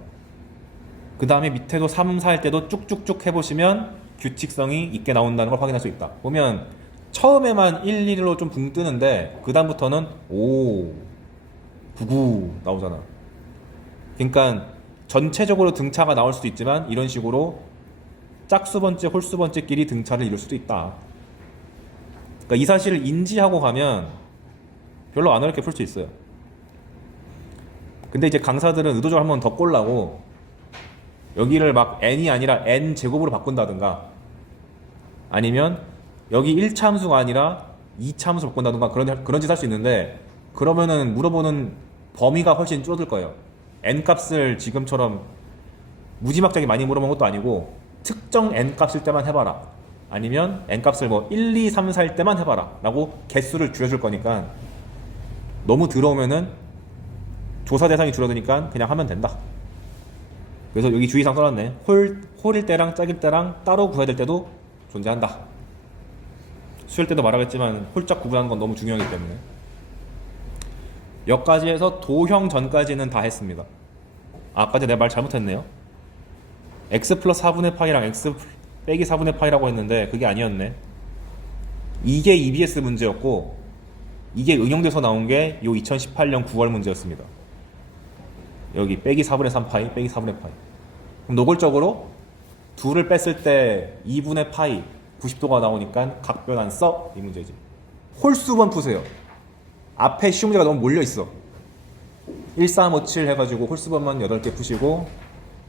그 다음에 밑에도 3, 4 할 때도 쭉쭉쭉 해보시면 규칙성이 있게 나온다는 걸 확인할 수 있다. 보면 처음에만 1, 1로 좀 붕 뜨는데 그 다음부터는 5, 9, 9 나오잖아. 그러니까 전체적으로 등차가 나올 수도 있지만 이런 식으로 짝수번째, 홀수번째끼리 등차를 이룰 수도 있다. 그러니까 이 사실을 인지하고 가면 별로 안 어렵게 풀 수 있어요. 근데 이제 강사들은 의도적으로 한 번 더 꼴라고 여기를 막 n이 아니라 n 제곱으로 바꾼다든가 아니면 여기 1차 함수가 아니라 2차 함수로 바꾼다든가 그런 짓 할 수 있는데 그러면은 물어보는 범위가 훨씬 줄어들 거예요. n 값을 지금처럼 무지막지하게 많이 물어본 것도 아니고 특정 n 값일 때만 해봐라. 아니면 n 값을 뭐 1, 2, 3, 4일 때만 해봐라 라고 개수를 줄여줄 거니까 너무 들어오면은 조사 대상이 줄어드니까 그냥 하면 된다. 그래서 여기 주의사항 써놨네. 홀일 때랑 짝일 때랑 따로 구해야 될 때도 존재한다. 수일 때도 말하겠지만 홀짝 구분하는 건 너무 중요하기 때문에 여기까지 해서 도형 전까지는 다 했습니다. 아까 전에 내 말 잘못했네요. x 플러스 4분의 파이랑 x 빼기 4분의 파이라고 했는데 그게 아니었네. 이게 EBS 문제였고 이게 응용돼서 나온 게 요 2018년 9월 문제였습니다. 여기 빼기 4분의 3파이 빼기 4분의 파이. 그럼 노골적으로 둘을 뺐을 때 2분의 파이 90도가 나오니까 각변 안 써? 이 문제지. 홀수번 푸세요. 앞에 시험 문제가 너무 몰려있어. 1, 3, 5, 7 해가지고 홀수번만 8개 푸시고